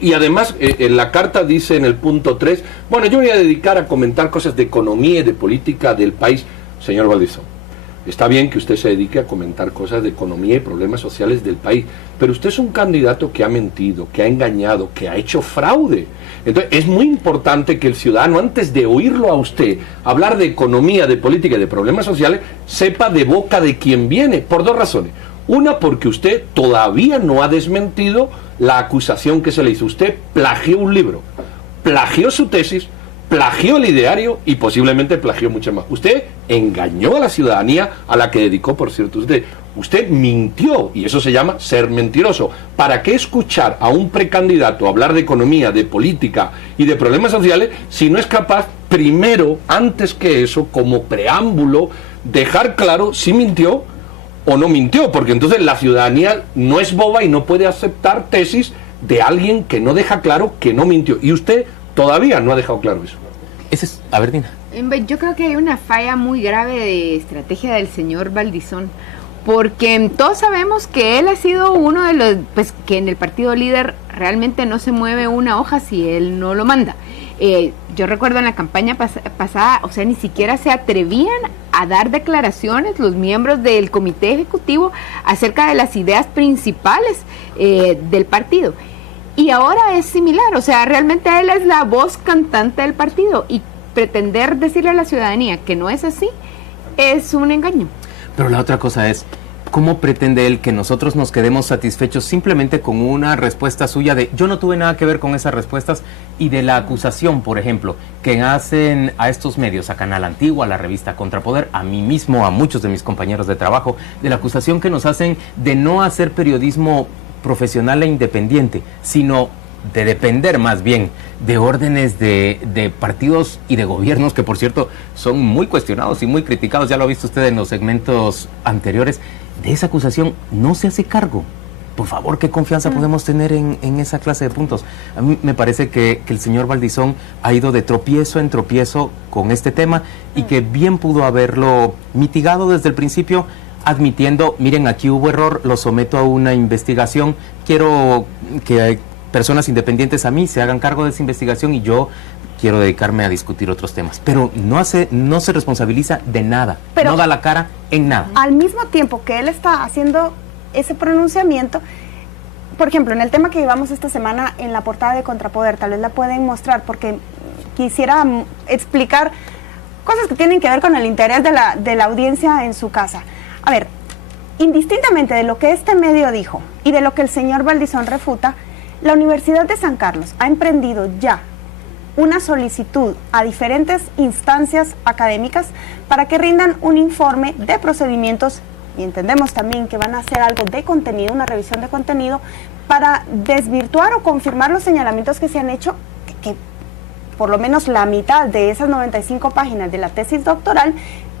Y además, en la carta dice en el punto 3, bueno, yo voy a dedicar a comentar cosas de economía y de política del país. Señor Valdizón, está bien que usted se dedique a comentar cosas de economía y problemas sociales del país, pero usted es un candidato que ha mentido, que ha engañado, que ha hecho fraude. Entonces, es muy importante que el ciudadano, antes de oírlo a usted hablar de economía, de política y de problemas sociales, sepa de boca de quién viene, por 2 razones. Una, porque usted todavía no ha desmentido la acusación que se le hizo. Usted plagió un libro, plagió su tesis, plagió el ideario y posiblemente plagió mucho más. Usted engañó a la ciudadanía, a la que dedicó, por cierto, usted mintió, y eso se llama ser mentiroso. ¿Para qué escuchar a un precandidato hablar de economía, de política y de problemas sociales si no es capaz, primero, antes que eso, como preámbulo, dejar claro si mintió o no mintió? Porque entonces la ciudadanía no es boba y no puede aceptar tesis de alguien que no deja claro que no mintió. Y usted todavía no ha dejado claro eso. A ver, Dina. Yo creo que hay una falla muy grave de estrategia del señor Valdizón, porque todos sabemos que él ha sido uno de los, pues, que en el partido líder realmente no se mueve una hoja si él no lo manda. Yo recuerdo en la campaña pasada, o sea, ni siquiera se atrevían a dar declaraciones los miembros del comité ejecutivo acerca de las ideas principales del partido. Y ahora es similar, o sea, realmente él es la voz cantante del partido, y pretender decirle a la ciudadanía que no es así es un engaño. Pero la otra cosa es, ¿cómo pretende él que nosotros nos quedemos satisfechos simplemente con una respuesta suya de yo no tuve nada que ver con esas respuestas, y de la acusación, por ejemplo, que hacen a estos medios, a Canal Antigua, a la revista Contrapoder, a mí mismo, a muchos de mis compañeros de trabajo, de la acusación que nos hacen de no hacer periodismo profesional e independiente, sino de depender más bien de órdenes de partidos y de gobiernos que, por cierto, son muy cuestionados y muy criticados? Ya lo ha visto usted en los segmentos anteriores. De esa acusación no se hace cargo. Por favor, ¿qué confianza podemos tener en esa clase de puntos? A mí me parece que el señor Valdizón ha ido de tropiezo en tropiezo con este tema, y que bien pudo haberlo mitigado desde el principio, admitiendo, miren, aquí hubo error, lo someto a una investigación, quiero que personas independientes a mí se hagan cargo de esa investigación y yo quiero dedicarme a discutir otros temas. Pero no se responsabiliza de nada, no da la cara en nada. Al mismo tiempo que él está haciendo ese pronunciamiento, por ejemplo, en el tema que llevamos esta semana en la portada de Contrapoder, tal vez la pueden mostrar, porque quisiera explicar cosas que tienen que ver con el interés de la audiencia en su casa. A ver, indistintamente de lo que este medio dijo y de lo que el señor Valdizón refuta, la Universidad de San Carlos ha emprendido ya una solicitud a diferentes instancias académicas para que rindan un informe de procedimientos, y entendemos también que van a hacer algo de contenido, una revisión de contenido, para desvirtuar o confirmar los señalamientos que se han hecho, que por lo menos la mitad de esas 95 páginas de la tesis doctoral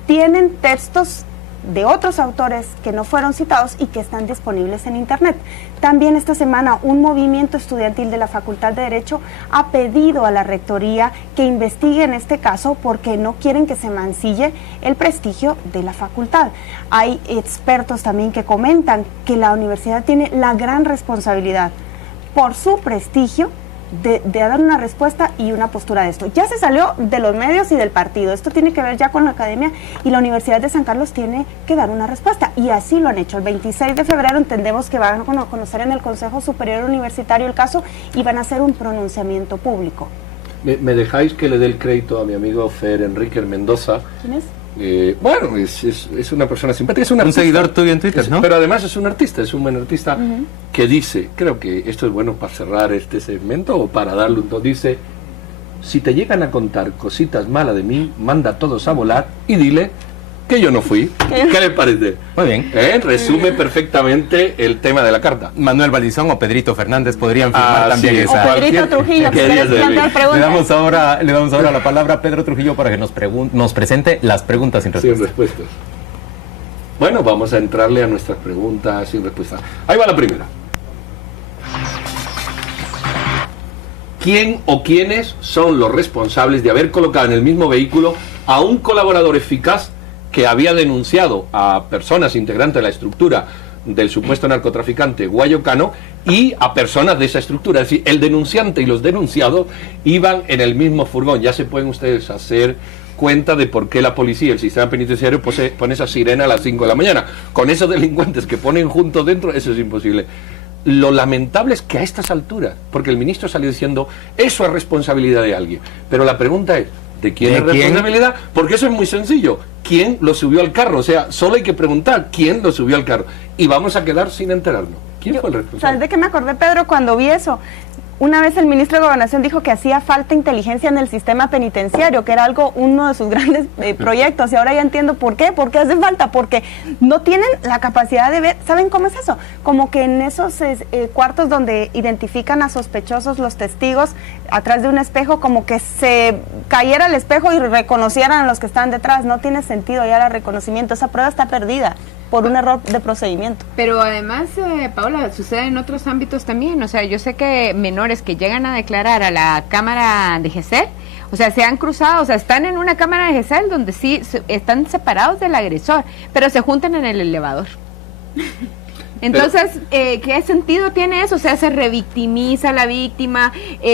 tienen textos de otros autores que no fueron citados y que están disponibles en internet. También esta semana un movimiento estudiantil de la Facultad de Derecho ha pedido a la Rectoría que investigue en este caso, porque no quieren que se mancille el prestigio de la facultad. Hay expertos también que comentan que la universidad tiene la gran responsabilidad por su prestigio de dar una respuesta y una postura de esto. Ya se salió de los medios y del partido, esto tiene que ver ya con la academia, y la Universidad de San Carlos tiene que dar una respuesta, y así lo han hecho. El 26 de febrero entendemos que van a conocer en el Consejo Superior Universitario el caso y van a hacer un pronunciamiento público. ¿Me dejáis que le dé el crédito a mi amigo Fer Enrique Mendoza? ¿Quién es? Bueno, es una persona simpática, es un seguidor tuyo en Twitter, ¿no? Pero además es un artista, es un buen artista, que dice, creo que esto es bueno para cerrar este segmento o para darle un tono, dice: si te llegan a contar cositas malas de mí, manda a todos a volar y dile que yo no fui. ¿Qué le parece? Muy bien. Resume perfectamente el tema de la carta. Manuel Valdizón o Pedrito Fernández podrían firmar también esa. O Pedrito Trujillo, que quieres plantear preguntas. Le damos ahora la palabra a Pedro Trujillo para que nos presente las preguntas sin respuesta. Sin respuestas. Bueno, vamos a entrarle a nuestras preguntas sin respuesta. Ahí va la primera. ¿Quién o quiénes son los responsables de haber colocado en el mismo vehículo a un colaborador eficaz que había denunciado a personas integrantes de la estructura del supuesto narcotraficante Guayocano y a personas de esa estructura. Es decir, el denunciante y los denunciados iban en el mismo furgón. Ya se pueden ustedes hacer cuenta de por qué la policía, el sistema penitenciario pone esa sirena a las 5 de la mañana. Con esos delincuentes que ponen juntos dentro, eso es imposible. Lo lamentable es que a estas alturas, porque el ministro salió diciendo, eso es responsabilidad de alguien. Pero la pregunta es, ¿de quién es responsabilidad? Porque eso es muy sencillo. ¿Quién lo subió al carro? O sea, solo hay que preguntar quién lo subió al carro. Y vamos a quedar sin enterarnos. ¿Quién fue el responsable? ¿Sabes de qué me acordé, Pedro, cuando vi eso? Una vez el ministro de Gobernación dijo que hacía falta inteligencia en el sistema penitenciario, que era uno de sus grandes proyectos, y ahora ya entiendo por qué hace falta, porque no tienen la capacidad de ver. ¿Saben cómo es eso? Como que en esos cuartos donde identifican a sospechosos los testigos, atrás de un espejo, como que se cayera el espejo y reconocieran a los que están detrás. No tiene sentido ya el reconocimiento, esa prueba está perdida por un error de procedimiento. Pero además, Paula, sucede en otros ámbitos también. O sea, yo sé que menores que llegan a declarar a la cámara de GESEL, o sea, se han cruzado, o sea, están en una cámara de GESEL donde sí están separados del agresor, pero se juntan en el elevador. Entonces, ¿qué sentido tiene eso? O sea, se revictimiza a la víctima,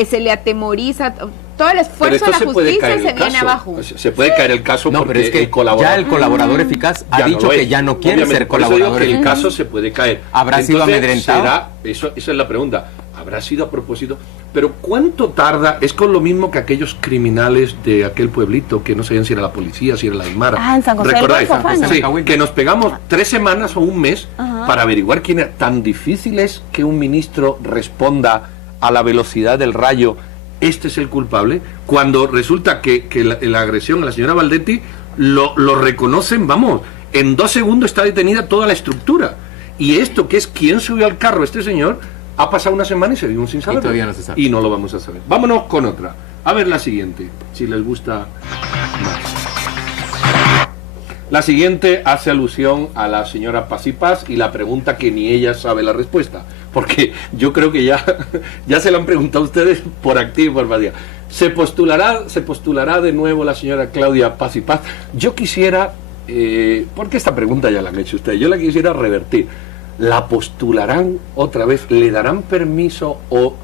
se le atemoriza, todo el esfuerzo de la justicia se viene abajo. Se puede caer el caso no, porque pero es que ya el colaborador eficaz ha dicho que ya no quiere ser colaborador eficaz. El caso se puede caer. ¿Habrá sido amedrentado? Esa es la pregunta. ¿Habrá sido a propósito? Pero ¿cuánto tarda? Es con lo mismo que aquellos criminales de aquel pueblito, que no sabían si era la policía, si era la Aymara. Ah, en San José del Golfo, sí, que nos pegamos 3 semanas o un mes para averiguar quién era. Tan difícil es que un ministro responda a la velocidad del rayo, este es el culpable, cuando resulta que la agresión a la señora Valdetti lo reconocen, vamos, en 2 segundos está detenida toda la estructura. Y esto, que es quién subió al carro este señor, ha pasado una semana y seguimos sin saberlo. Y todavía no se sabe. Y no lo vamos a saber. Vámonos con otra. A ver la siguiente, si les gusta más. La siguiente hace alusión a la señora Paz y Paz y la pregunta que ni ella sabe la respuesta. Porque yo creo que ya se la han preguntado ustedes por activa y por pasiva. ¿Se postulará de nuevo la señora Claudia Paz y Paz? Yo quisiera, porque esta pregunta ya la han hecho ustedes, yo la quisiera revertir. ¿La postularán otra vez? ¿Le darán permiso o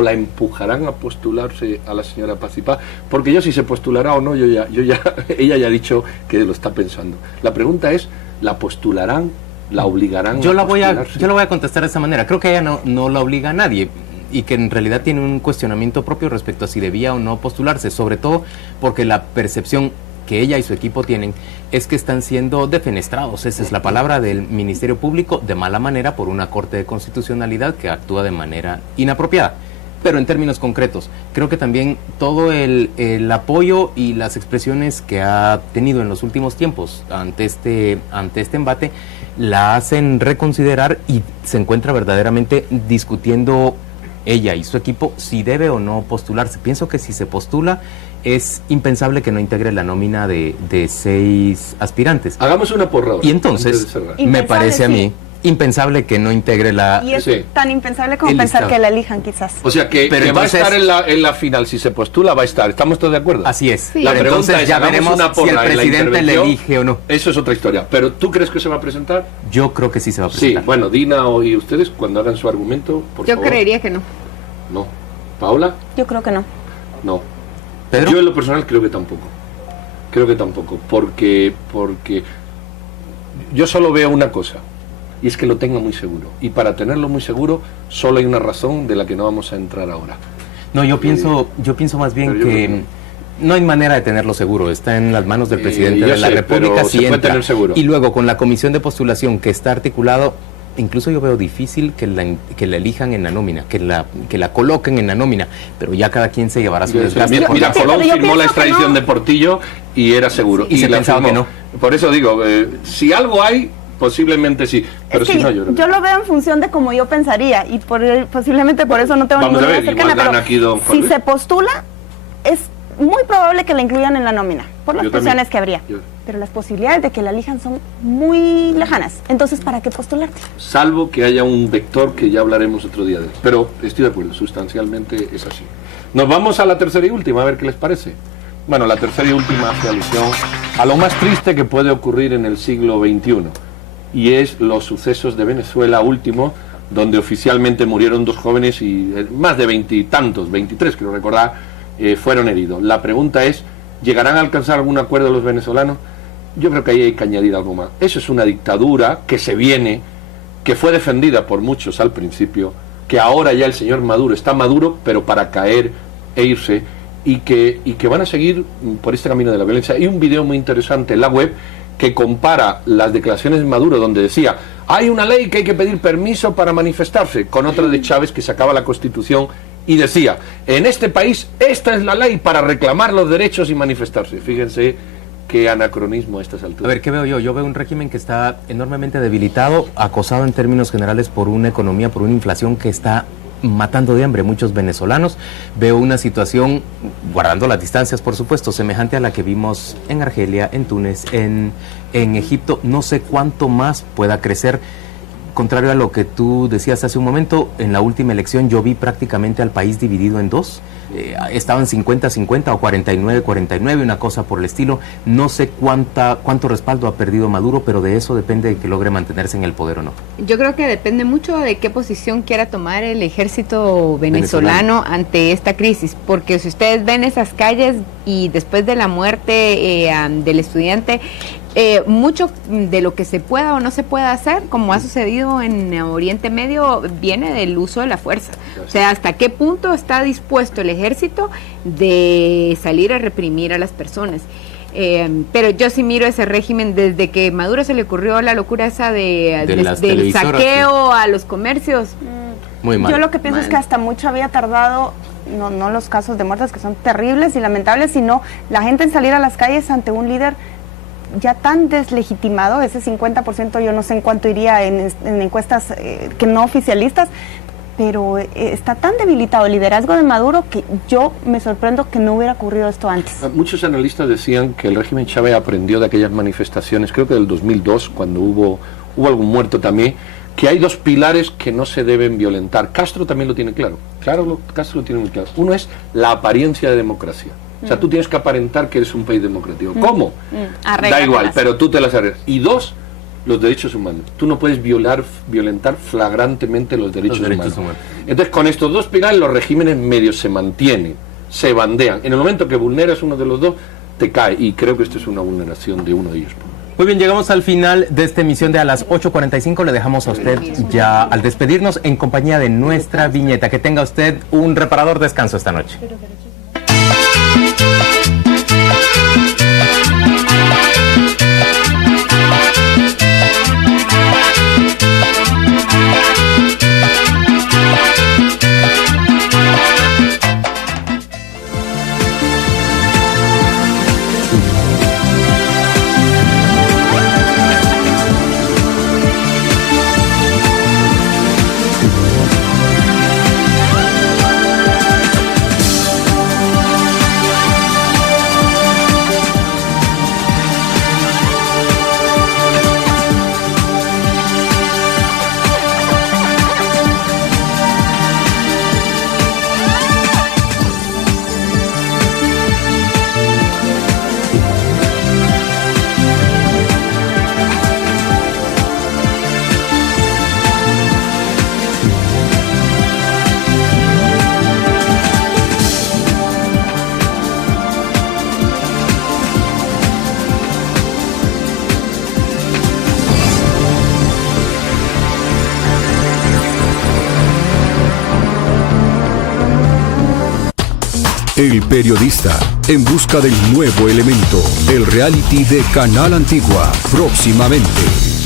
la empujarán a postularse a la señora Paz y Paz? Porque yo, si se postulará o no, ella ya ha dicho que lo está pensando. La pregunta es, ¿la postularán? ¿La obligarán yo la voy a contestar de esta manera. Creo que ella no la obliga a nadie y que en realidad tiene un cuestionamiento propio respecto a si debía o no postularse, sobre todo porque la percepción que ella y su equipo tienen es que están siendo defenestrados, esa es la palabra, del Ministerio Público de mala manera por una Corte de Constitucionalidad que actúa de manera inapropiada. Pero en términos concretos, creo que también todo el apoyo y las expresiones que ha tenido en los últimos tiempos ante este embate la hacen reconsiderar y se encuentra verdaderamente discutiendo ella y su equipo si debe o no postularse. Pienso que si se postula es impensable que no integre la nómina de 6 aspirantes. Hagamos una porra ahora, y entonces me parece a mí impensable que no integre la... Y es tan impensable como pensar que la elijan, quizás. O sea, que entonces, va a estar en la final. Si se postula, va a estar. ¿Estamos todos de acuerdo? Así es. Sí. La pregunta es, ya veremos si el presidente le elige o no. Eso es otra historia. ¿Pero tú crees que se va a presentar? Yo creo que sí se va a presentar. Sí, bueno, Dina y ustedes, cuando hagan su argumento, por favor. Yo creería que no. No. ¿Paola? Yo creo que no. No. ¿Pedro? Yo en lo personal creo que tampoco. Porque yo solo veo una cosa, y es que lo tenga muy seguro. Y para tenerlo muy seguro, solo hay una razón de la que no vamos a entrar ahora. No, yo pienso más bien que no hay manera de tenerlo seguro. Está en las manos del presidente de la República. Si entra. Tener seguro. Y luego con la comisión de postulación que está articulado, incluso yo veo difícil que la elijan en la nómina, que la coloquen en la nómina, pero ya cada quien se llevará su desgaste. Mira, Colón firmó la extradición de Portillo y era seguro. Y se pensaba que no. Por eso digo, si algo hay, posiblemente sí, pero si no, yo lo veo en función de como yo pensaría y posiblemente por eso no tengo ninguna idea cercana, pero si se postula es muy probable que la incluyan en la nómina por las presiones que habría, pero las posibilidades de que la elijan son muy lejanas. Entonces, ¿para qué postularte? Salvo que haya un vector que ya hablaremos otro día de él, pero estoy de acuerdo, sustancialmente es así. Nos vamos a la tercera y última, a ver qué les parece. Bueno, la tercera y última hace alusión a lo más triste que puede ocurrir en el siglo XXI. y es los sucesos de Venezuela último, donde oficialmente murieron 2 jóvenes y más de 20 y tantos, 23 creo recordar, fueron heridos. La pregunta es, ¿llegarán a alcanzar algún acuerdo los venezolanos? Yo creo que ahí hay que añadir algo más. Eso es una dictadura que se viene, que fue defendida por muchos al principio, que ahora ya el señor Maduro está maduro, pero para caer e irse, y que van a seguir por este camino de la violencia. Hay un video muy interesante en la web que compara las declaraciones de Maduro, donde decía, hay una ley que hay que pedir permiso para manifestarse, con otra de Chávez que sacaba la Constitución y decía, en este país esta es la ley para reclamar los derechos y manifestarse. Fíjense qué anacronismo a estas alturas. A ver, ¿qué veo yo? Yo veo un régimen que está enormemente debilitado, acosado en términos generales por una economía, por una inflación que está matando de hambre muchos venezolanos. Veo una situación, guardando las distancias por supuesto, semejante a la que vimos en Argelia, en Túnez, en Egipto. No sé cuánto más pueda crecer. Contrario a lo que tú decías hace un momento, en la última elección yo vi prácticamente al país dividido en dos. Estaban 50-50 o 49-49, una cosa por el estilo. No sé cuánto respaldo ha perdido Maduro, pero de eso depende de que logre mantenerse en el poder o no. Yo creo que depende mucho de qué posición quiera tomar el ejército venezolano ante esta crisis, porque si ustedes ven esas calles y después de la muerte del estudiante, mucho de lo que se pueda o no se pueda hacer, como ha sucedido en Oriente Medio, viene del uso de la fuerza. O sea, hasta qué punto está dispuesto el ejército de salir a reprimir a las personas. Pero yo sí miro ese régimen desde que Maduro se le ocurrió la locura esa del saqueo a los comercios. Muy mal. Yo lo que pienso es que hasta mucho había tardado, no los casos de muertes que son terribles y lamentables, sino la gente en salir a las calles ante un líder ya tan deslegitimado. Ese 50% yo no sé en cuánto iría en encuestas que no oficialistas, pero está tan debilitado el liderazgo de Maduro que yo me sorprendo que no hubiera ocurrido esto antes. Muchos analistas decían que el régimen Chávez aprendió de aquellas manifestaciones, creo que del 2002, cuando hubo algún muerto también, que hay 2 pilares que no se deben violentar. Castro también lo tiene claro. Castro lo tiene muy claro. Uno es la apariencia de democracia. O sea, tú tienes que aparentar que eres un país democrático. ¿Cómo? Da igual, pero tú te las arreglas. Y 2, los derechos humanos. Tú no puedes violentar flagrantemente los derechos humanos. Entonces, con estos 2 pilares, los regímenes medios se mantienen, se bandean. En el momento que vulneras uno de los 2, te cae. Y creo que esto es una vulneración de uno de ellos. Muy bien, llegamos al final de esta emisión de A las 8:45. Le dejamos a usted ya al despedirnos en compañía de nuestra viñeta. Que tenga usted un reparador descanso esta noche. El periodista en busca del nuevo elemento. El reality de Canal Antigua. Próximamente.